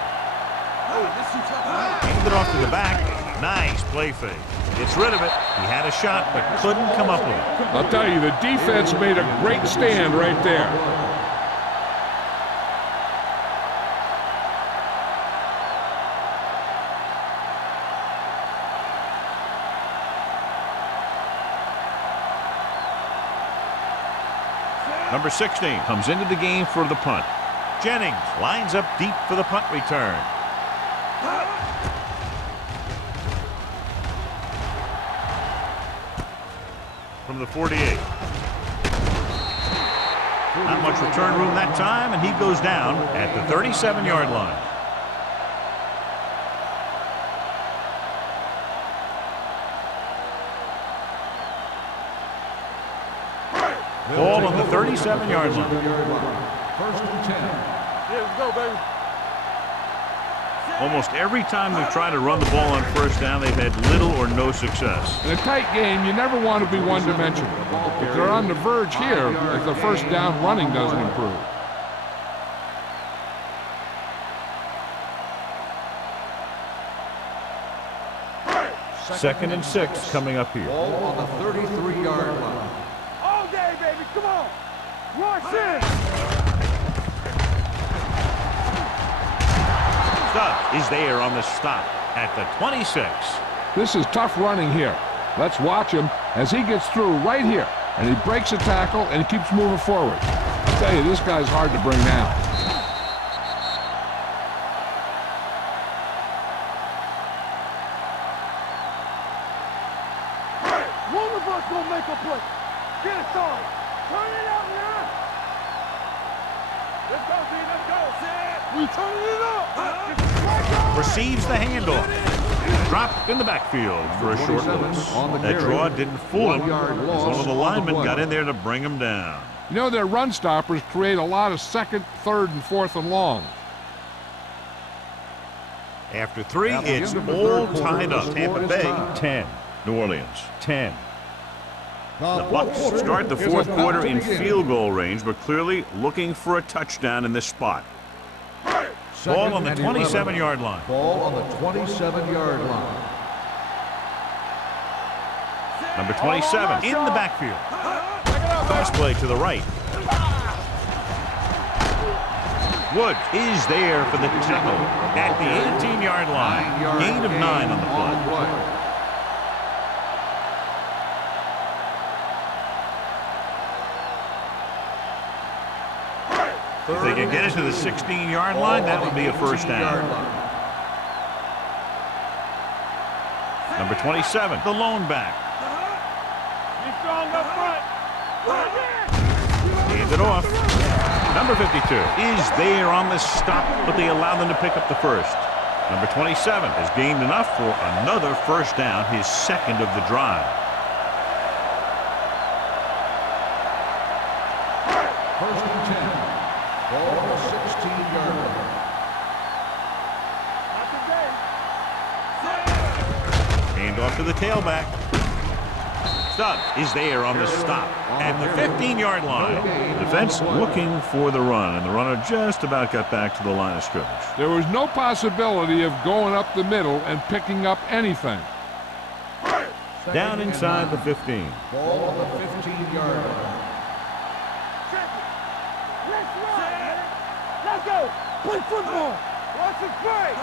Oh, this is tough. Handed off to the back. Nice play fake. Gets rid of it. He had a shot, but couldn't come up with it. I'll tell you, the defense made a great stand right there. Number 16 comes into the game for the punt. Jennings lines up deep for the punt return. From the 48. Not much return room that time, and he goes down at the 37-yard line. Ball on the 37-yard line. First and 10. Yeah, let's go, baby. Almost every time they've tried to run the ball on first down, they've had little or no success. In a tight game, you never want to be one-dimensional. If they're on the verge here, if the first down running doesn't improve. Second and 6 coming up here. Ball on the 33-yard line. All day, baby. Come on. Watch this. Stubb is there on the stop at the 26. This is tough running here. Let's watch him as he gets through right here. And he breaks a tackle and he keeps moving forward. I tell you, this guy's hard to bring down. One of us gonna make a play. Get it started. Turn it out now. Let's go, D. Let's go. We turning it up. Receives the handoff. Dropped in the backfield for a short loss. That draw didn't fool him as one of the linemen got in there to bring him down. You know, their run stoppers create a lot of second, third, and fourth and long. After 3, it's all tied up. Tampa Bay 10, New Orleans 10. The Bucks start the fourth quarter in field goal range, but clearly looking for a touchdown in this spot. Ball on the 27-yard line. Ball on the 27-yard line. Number 27 in the backfield. Pass play to the right. Woods is there for the tackle at the 18-yard line. Gain of 9 on the play. If they can get it to the 16-yard line, that would be a first down. Number 27, the lone back. Be strong up front. Hands it off. Number 52 is there on the stop, but they allow them to pick up the first. Number 27 has gained enough for another first down, his second of the drive. First and 10. Ball on the 16-yard line. Hand off to the tailback. Stubbs is there on the stop at the 15-yard line. Defense looking for the run, and the runner just about got back to the line of scrimmage. There was no possibility of going up the middle and picking up anything. Down inside the 15. Ball on the 15-yard line. Let's go. Play football. Watch it play.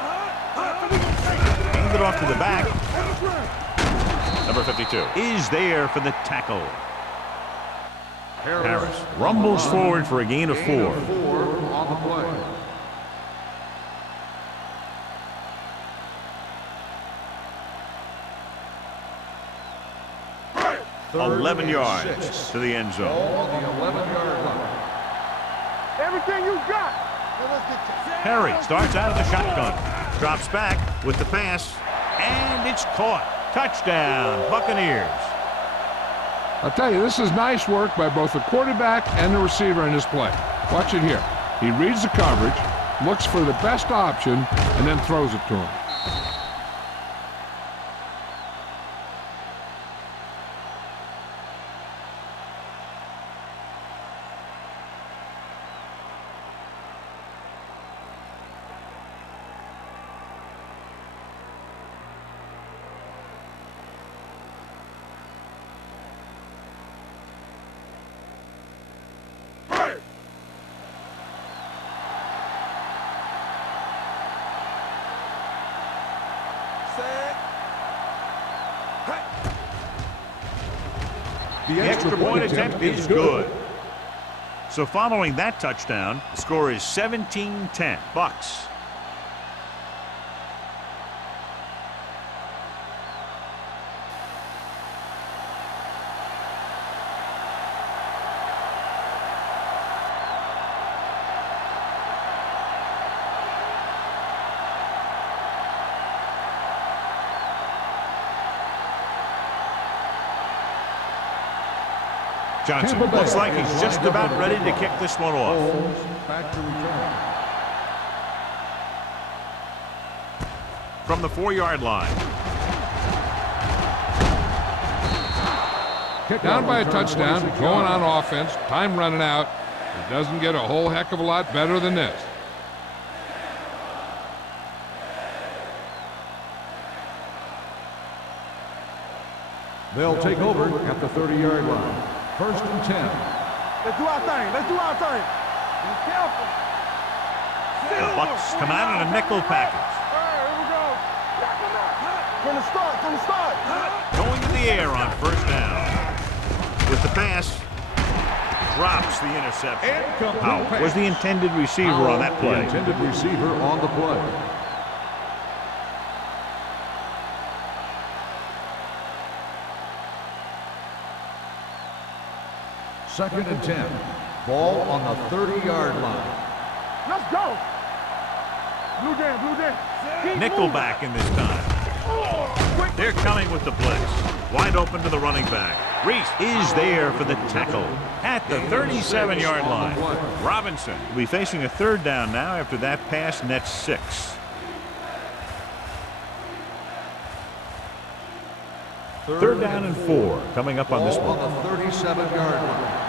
Hand it off to the back. Number 52 is there for the tackle. Harris rumbles forward for a gain of 4. On the play. 11 yards to the end zone. Ball on the 11-yard line. Everything you got. Harry starts out of the shotgun, drops back with the pass, and it's caught. Touchdown, Buccaneers. I'll tell you, this is nice work by both the quarterback and the receiver in this play. Watch it here. He reads the coverage, looks for the best option, and then throws it to him. The extra point attempt is good. So following that touchdown, the score is 17-10. Bucks. Johnson looks like he's just about ready to kick this one off. Back to return. From the 4-yard line. Down by a touchdown, going on offense, time running out. It doesn't get a whole heck of a lot better than this. They'll take over at the 30-yard line. 1st and 10. Let's do our thing. Let's do our thing. Be careful. The Bucks come out in a nickel package. All right, here we go. From the start, from the start. Going to the air on 1st down. With the pass, drops the interception. Powell was the intended receiver on that play. The intended receiver on the play. Second and 10. Ball on the 30-yard line. Let's go. Blue jam, blue jam. Keep Nickelback in this time. They're coming with the blitz. Wide open to the running back. Reese is there for the tackle at the 37-yard line. Robinson will be facing a 3rd down now after that pass nets 6. Third down and 4 coming up on this one. On the 37-yard line.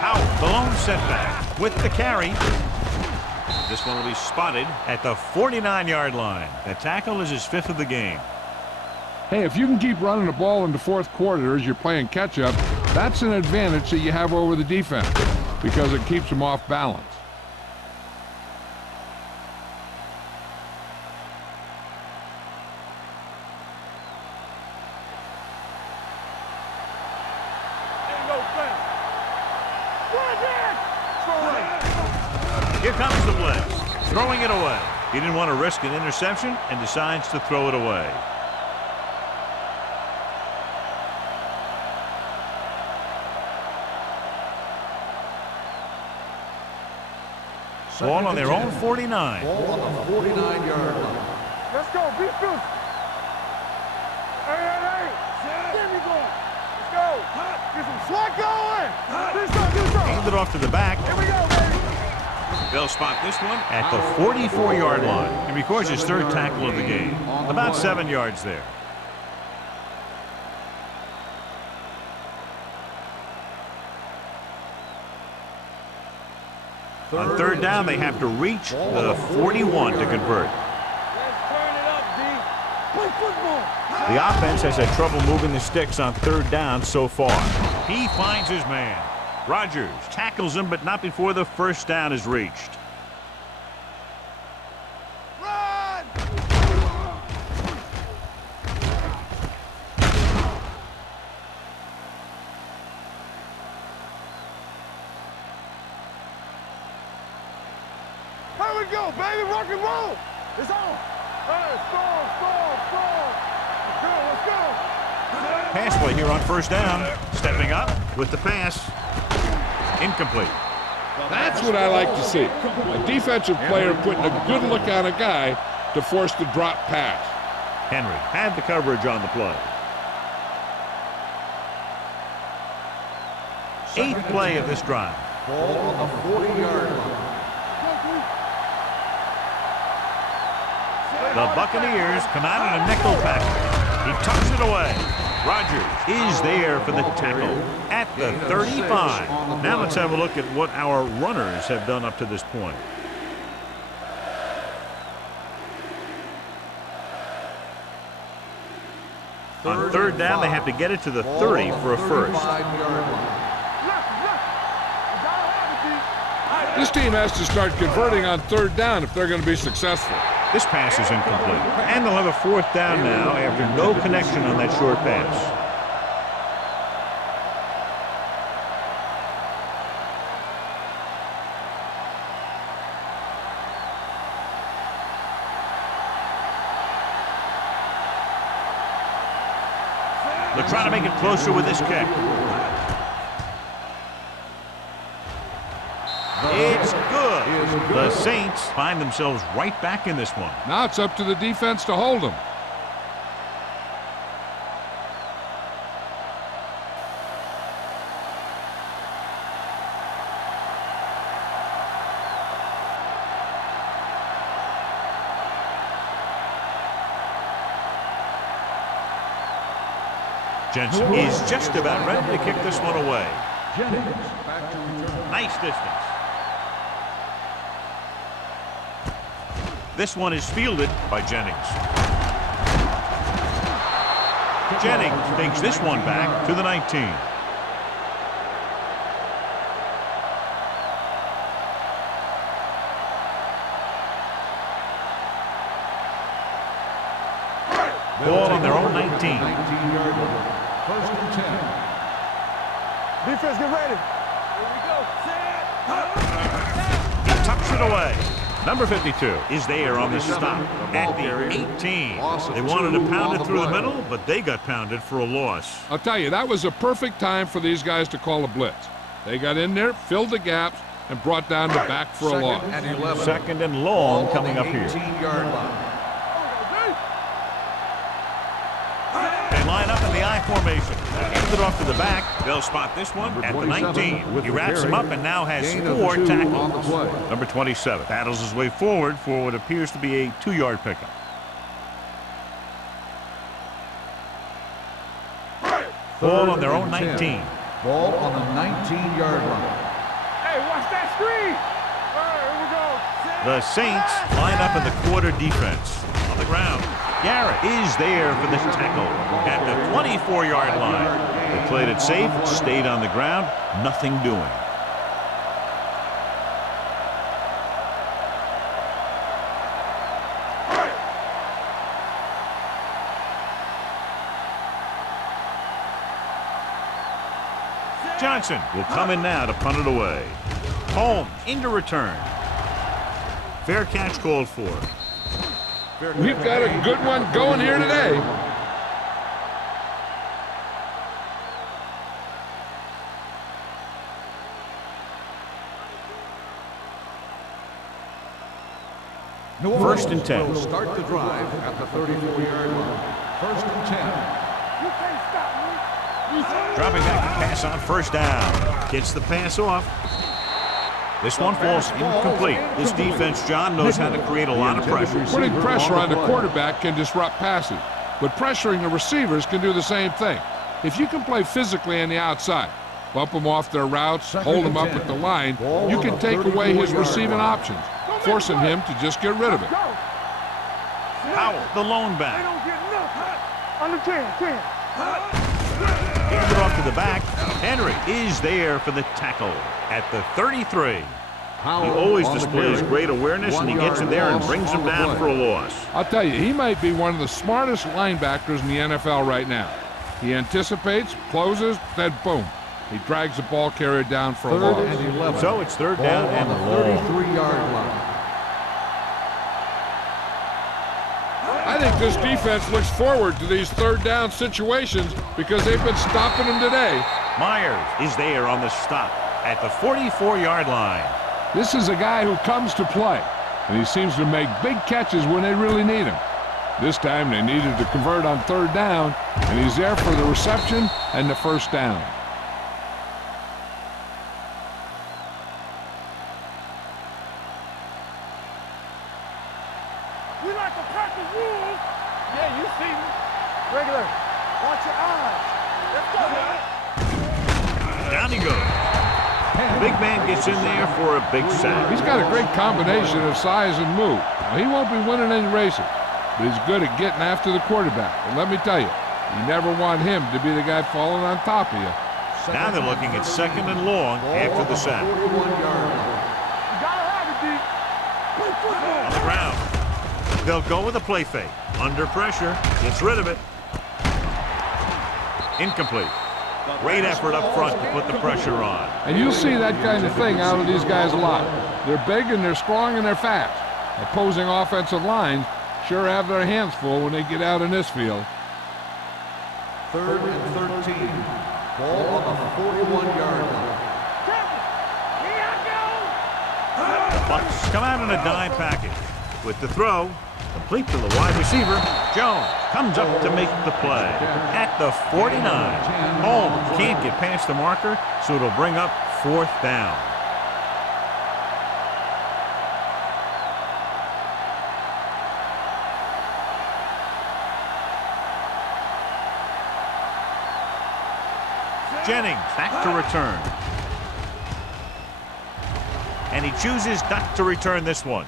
Powell, the lone setback with the carry. This one will be spotted at the 49-yard line. The tackle is his 5th of the game. Hey, if you can keep running the ball in the 4th quarter as you're playing catch-up, that's an advantage that you have over the defense because it keeps them off balance. Here comes the blitz, throwing it away. He didn't want to risk an interception and decides to throw it away. Ball on their own 49. Ball on the 49-yard line. Let's go. Be fierce. Hey. There we go. Let's go. Get some swag going. Do something. Hand it off to the back. Here we go, baby. They'll spot this one at the 44-yard line. He records his third tackle of the game. About 7 yards there. On third down, they have to reach the 41 to convert. The offense has had trouble moving the sticks on third down so far. He finds his man. Rodgers tackles him, but not before the first down is reached. Run! Here we go, baby, rock and roll. It's on. Hey, score. Let's go. Pass play here on first down. Stepping up with the pass. Incomplete. That's what I like to see. A defensive player putting a good look on a guy to force the drop pass. Henry had the coverage on the play. Eighth play of this drive. Ball on the 40-yard line. The Buccaneers come out in a nickel package. He tucks it away. Rodgers is there for the tackle at the 35. Now let's have a look at what our runners have done up to this point. On third down, they have to get it to the 30 for a first. This team has to start converting on third down if they're going to be successful. This pass is incomplete. And they'll have a fourth down now after no connection on that short pass. They're trying to make it closer with this kick. It's good. The Saints find themselves right back in this one. Now it's up to the defense to hold them. Jensen is just about ready to kick this one away. Nice distance. This one is fielded by Jennings. Jennings takes this one back to the 19. Ball on their own 19. 19-yard line. First and 10. Defense, get ready. Here we go. He tucks it away. Number 52 is there on the stop at the 18. They wanted to pound it through the middle, but they got pounded for a loss. I'll tell you, that was a perfect time for these guys to call a blitz. They got in there, filled the gaps, and brought down the back for a loss. Second and long coming up here. 18-yard line. They line up in the I formation. Hands it off to the back. They'll spot this one at the 19. He wraps him up and now has 4 tackles. Number 27 battles his way forward for what appears to be a 2-yard pickup. Ball on their own 19. Ball on the 19-yard line. Hey, watch that screen. All right, here we go. The Saints line up in the quarter defense. On the ground, Garrett is there for the tackle at the 24-yard line. They played it safe, stayed on the ground, nothing doing. Johnson will come in now to punt it away. Holmes into return. Fair catch called for. We've got a good one going here today. First and 10. Will start the drive at the 34-yard line. First and 10. You can't stop me. Dropping back to pass on first down. Gets the pass off. This one falls incomplete. This defense, John, knows how to create a lot of pressure. Putting pressure on the quarterback can disrupt passes, but pressuring the receivers can do the same thing. If you can play physically on the outside, bump them off their routes, hold them up at the line, you can take away his receiving options, forcing him to just get rid of it. Powell, the lone back. They don't get enough. Under 10. Hands it off to the back. Henry is there for the tackle at the 33. He always displays great awareness, and he gets in there and brings him down for a loss. I'll tell you, he might be one of the smartest linebackers in the NFL right now. He anticipates, closes, then boom. He drags the ball carrier down for a loss. So it's third down and long. 33-yard line. I think this defense looks forward to these third down situations because they've been stopping them today. Myers is there on the stop at the 44-yard line. This is a guy who comes to play, and he seems to make big catches when they really need him. This time they needed to convert on third down, and he's there for the reception and the first down. We like to practice rules. Yeah, you see me. Regular. Watch your eyes. Let's go, man. Down he goes. Big man gets in there for a big sack. He's got a great combination of size and move. Now, he won't be winning any races, but he's good at getting after the quarterback. And let me tell you, you never want him to be the guy falling on top of you. Now they're looking at second and long after the sack. You gotta have it, D. Play football. On the ground. They'll go with a play fake. Under pressure. Gets rid of it. Incomplete. Great effort up front to put the pressure on. And you'll see that kind of thing out of these guys a lot. They're big and they're strong and they're fast. Opposing offensive lines sure have their hands full when they get out in this field. 3rd and 13. Ball on the 41-yard line. Here I go. Bucks come out in a dime package. With the throw, complete to the wide receiver. Jones comes up to make the play at the 49. Holmes can't get past the marker, so it'll bring up fourth down. Jennings back to return. And he chooses not to return this one.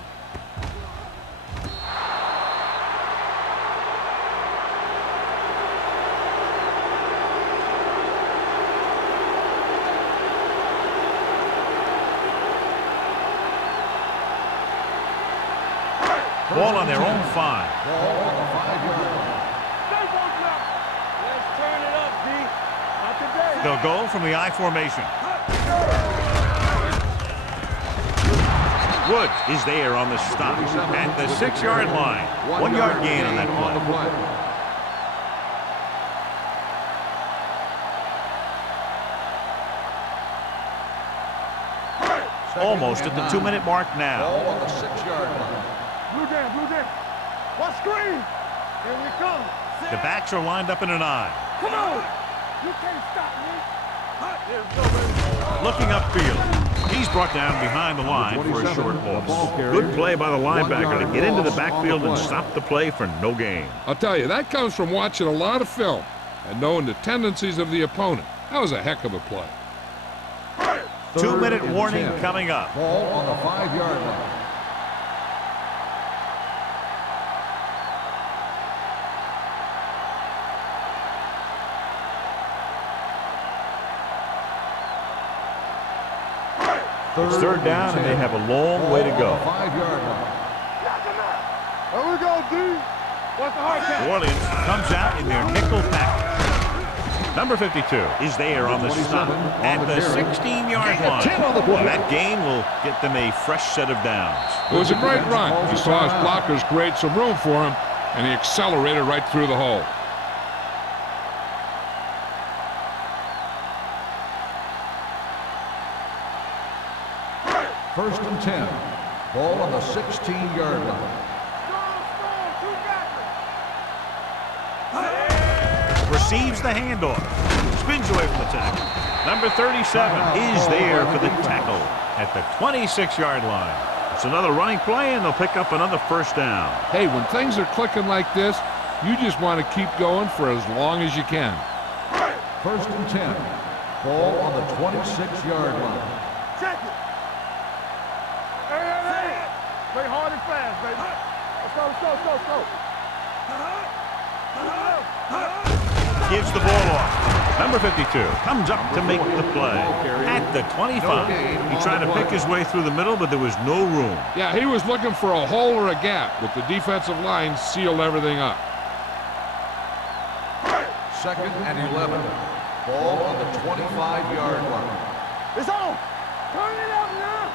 Ball on their own 5. Ball on the 5-yard line. Let's turn it up, D. Not today. They'll go from the I formation. Woods is there on the stop at the 6-yard line. 1-yard gain on that play. Almost at the 2-minute mark now. Ball on the 6-yard line. Blue down. Watch screen. Here we come. The backs are lined up in an I. Come on. You can't stop me. Let's go, baby. Looking upfield. He's brought down behind the line for a short loss. Good play by the linebacker to get into the backfield and stop the play for no gain. I'll tell you, that comes from watching a lot of film and knowing the tendencies of the opponent. That was a heck of a play. 2-minute warning coming up. Ball on the 5-yard line. It's third down, and they have a long way to go. 5-yard line. Here we go, D. What's the hard count? New Orleans comes out in their nickel package. Number 52 is there on the stop at the 16-yard line. And that gain will get them a fresh set of downs. It was a great run. He saw his blockers create some room for him, and he accelerated right through the hole. First and 10. Ball on the 16-yard line. Receives the handoff. Spins away from the tackle. Number 37 is there for the tackle at the 26-yard line. It's another running play, and they'll pick up another first down. Hey, when things are clicking like this, you just want to keep going for as long as you can. First and 10. Ball on the 26-yard line. Check it. Hey. Play hard and fast, baby. Let's go. Gives the ball off. Number 52 comes up to make the play. At the 25. He tried to pick his way through the middle, but there was no room. Yeah, he was looking for a hole or a gap, but the defensive line sealed everything up. Second and 11. Ball on the 25-yard line. It's on. Turn it up now.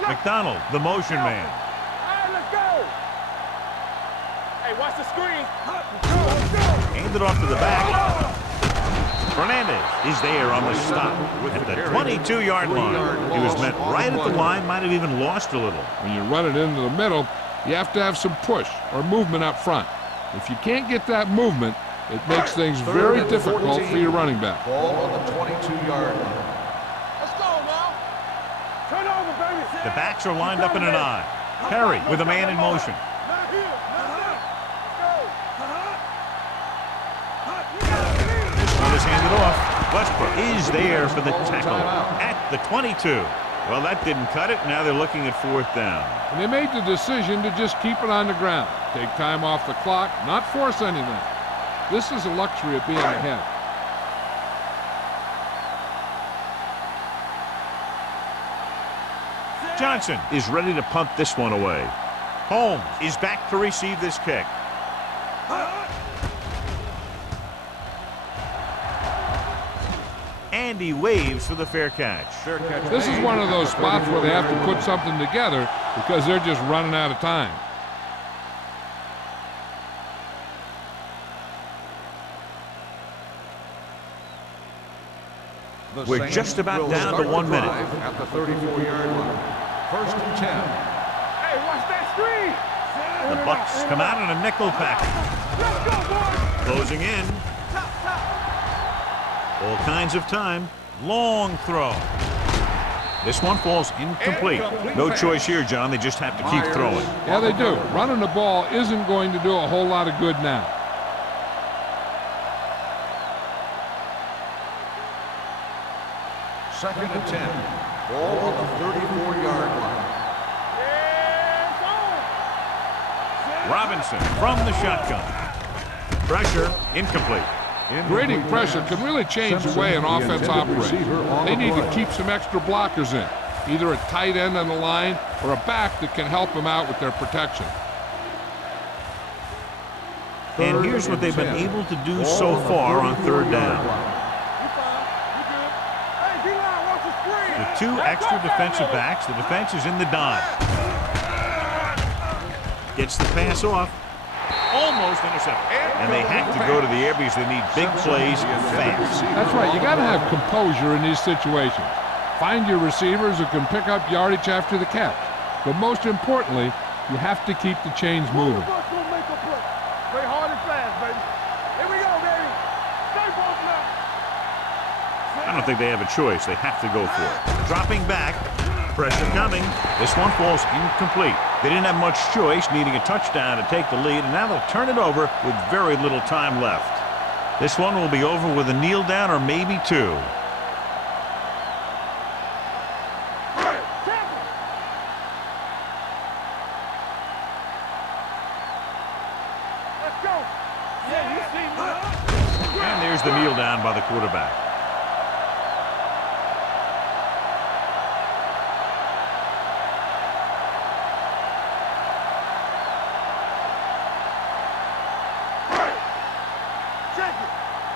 Look. McDonald, the motion man. All right, let's go. Hey, watch the screen. Handed off to the back. Fernandez is there on the stop at the 22-yard line. He was met right at the line, might have even lost a little. When you run it into the middle, you have to have some push or movement up front. If you can't get that movement, it makes things very difficult for your running back. Ball on the 22-yard line. Let's go now. Turn over, baby. The backs are lined up in an I. Perry with a man in motion. Not here. This one is handed off. Westbrook is there for the tackle at the 22. Well, that didn't cut it. Now they're looking at fourth down. And they made the decision to just keep it on the ground. Take time off the clock, not force anything. This is a luxury of being ahead. Johnson is ready to punt this one away. Holmes is back to receive this kick. And he waves for the fair catch. This is one of those spots where they have to put something together because they're just running out of time. We're just about down to 1 minute. At the 34-yard line. First and 10. Hey, watch that screen. The Bucks come out in a nickel package. Let's go, boys. Closing in. All kinds of time. Long throw. This one falls incomplete. No choice here, John. They just have to keep throwing. Yeah, they do. Running the ball isn't going to do a whole lot of good now. Second and 10. Ball on the 34-yard line. Robinson from the shotgun. Pressure incomplete. Grading pressure can really change the way an offense operates. They need to keep some extra blockers in, either a tight end on the line or a back that can help them out with their protection. And here's what they've been able to do so far on third down. With two extra defensive backs, the defense is in the dime. Gets the pass off. Almost intercepted. And they have to go to the air because they need big plays fast. That's right. You got to have composure in these situations. Find your receivers who can pick up yardage after the catch. But most importantly, you have to keep the chains moving. Play hard and fast, baby. Here we go, baby. Stay both now. I don't think they have a choice. They have to go for it. Dropping back. Pressure coming. This one falls incomplete. They didn't have much choice, needing a touchdown to take the lead, and now they'll turn it over with very little time left. This one will be over with a kneel down or maybe two. Let's go. Yeah, you see me. And there's the kneel down by the quarterback.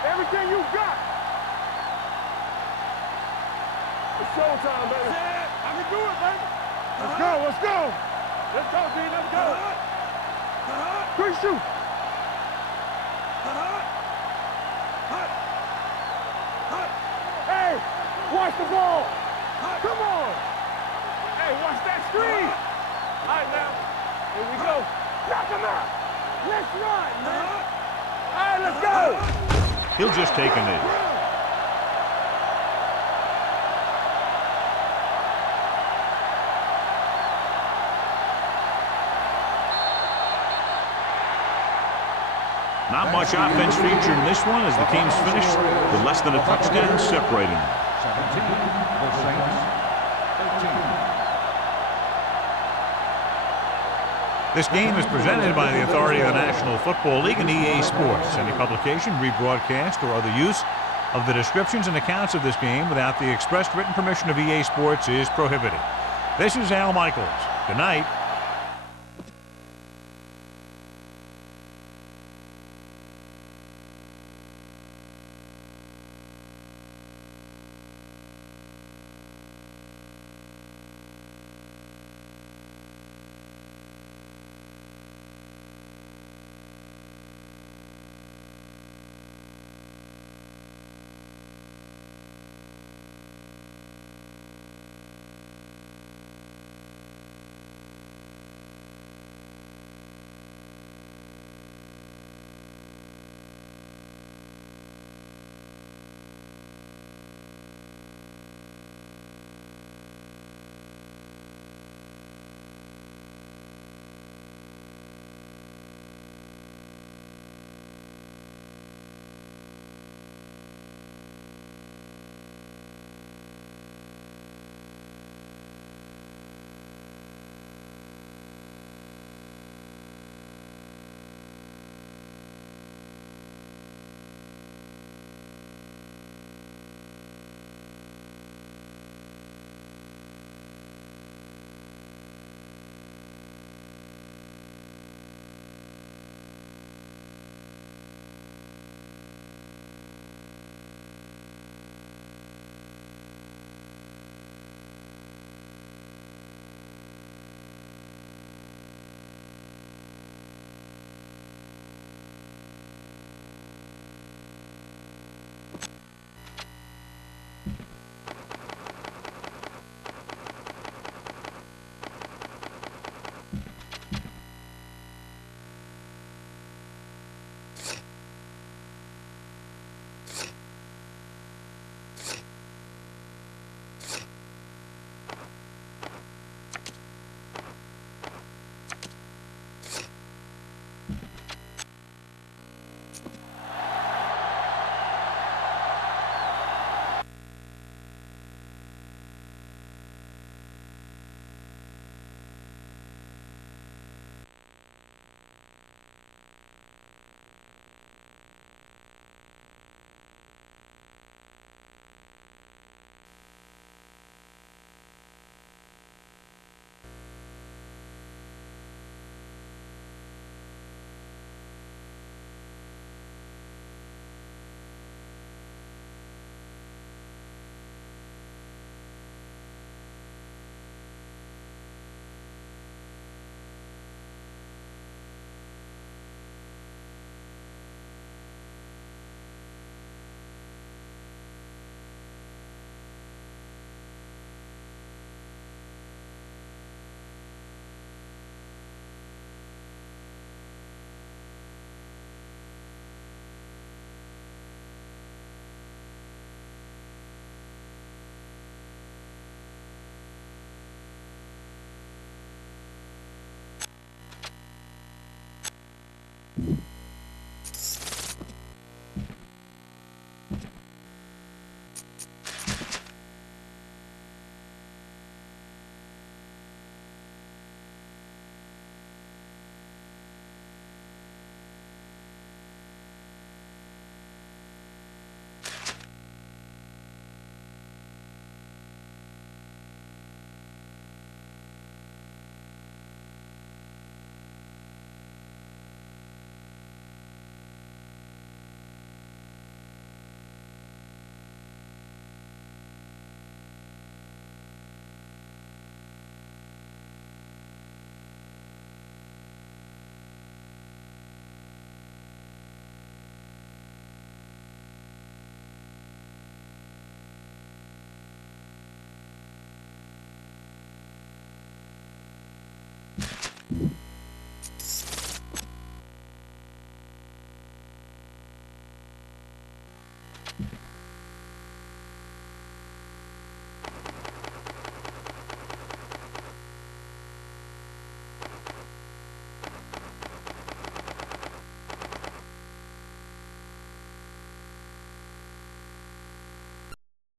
Everything you got. It's showtime, baby. I can do it, baby. Let's go, let's go. Let's go, D, let's go. Quick shoot. Hey, watch the ball. Come on. Hey, watch that screen. All right, now. Here we go. Knock him out. Let's run, man. All right, let's go. He'll just take a knee. Not much offense featured in this one as the teams finished with less than a touchdown separating them. 17, the Saints, 13. This game is presented by the authority of the National Football League and EA Sports. Any publication, rebroadcast, or other use of the descriptions and accounts of this game without the expressed written permission of EA Sports is prohibited. This is Al Michaels. Good night.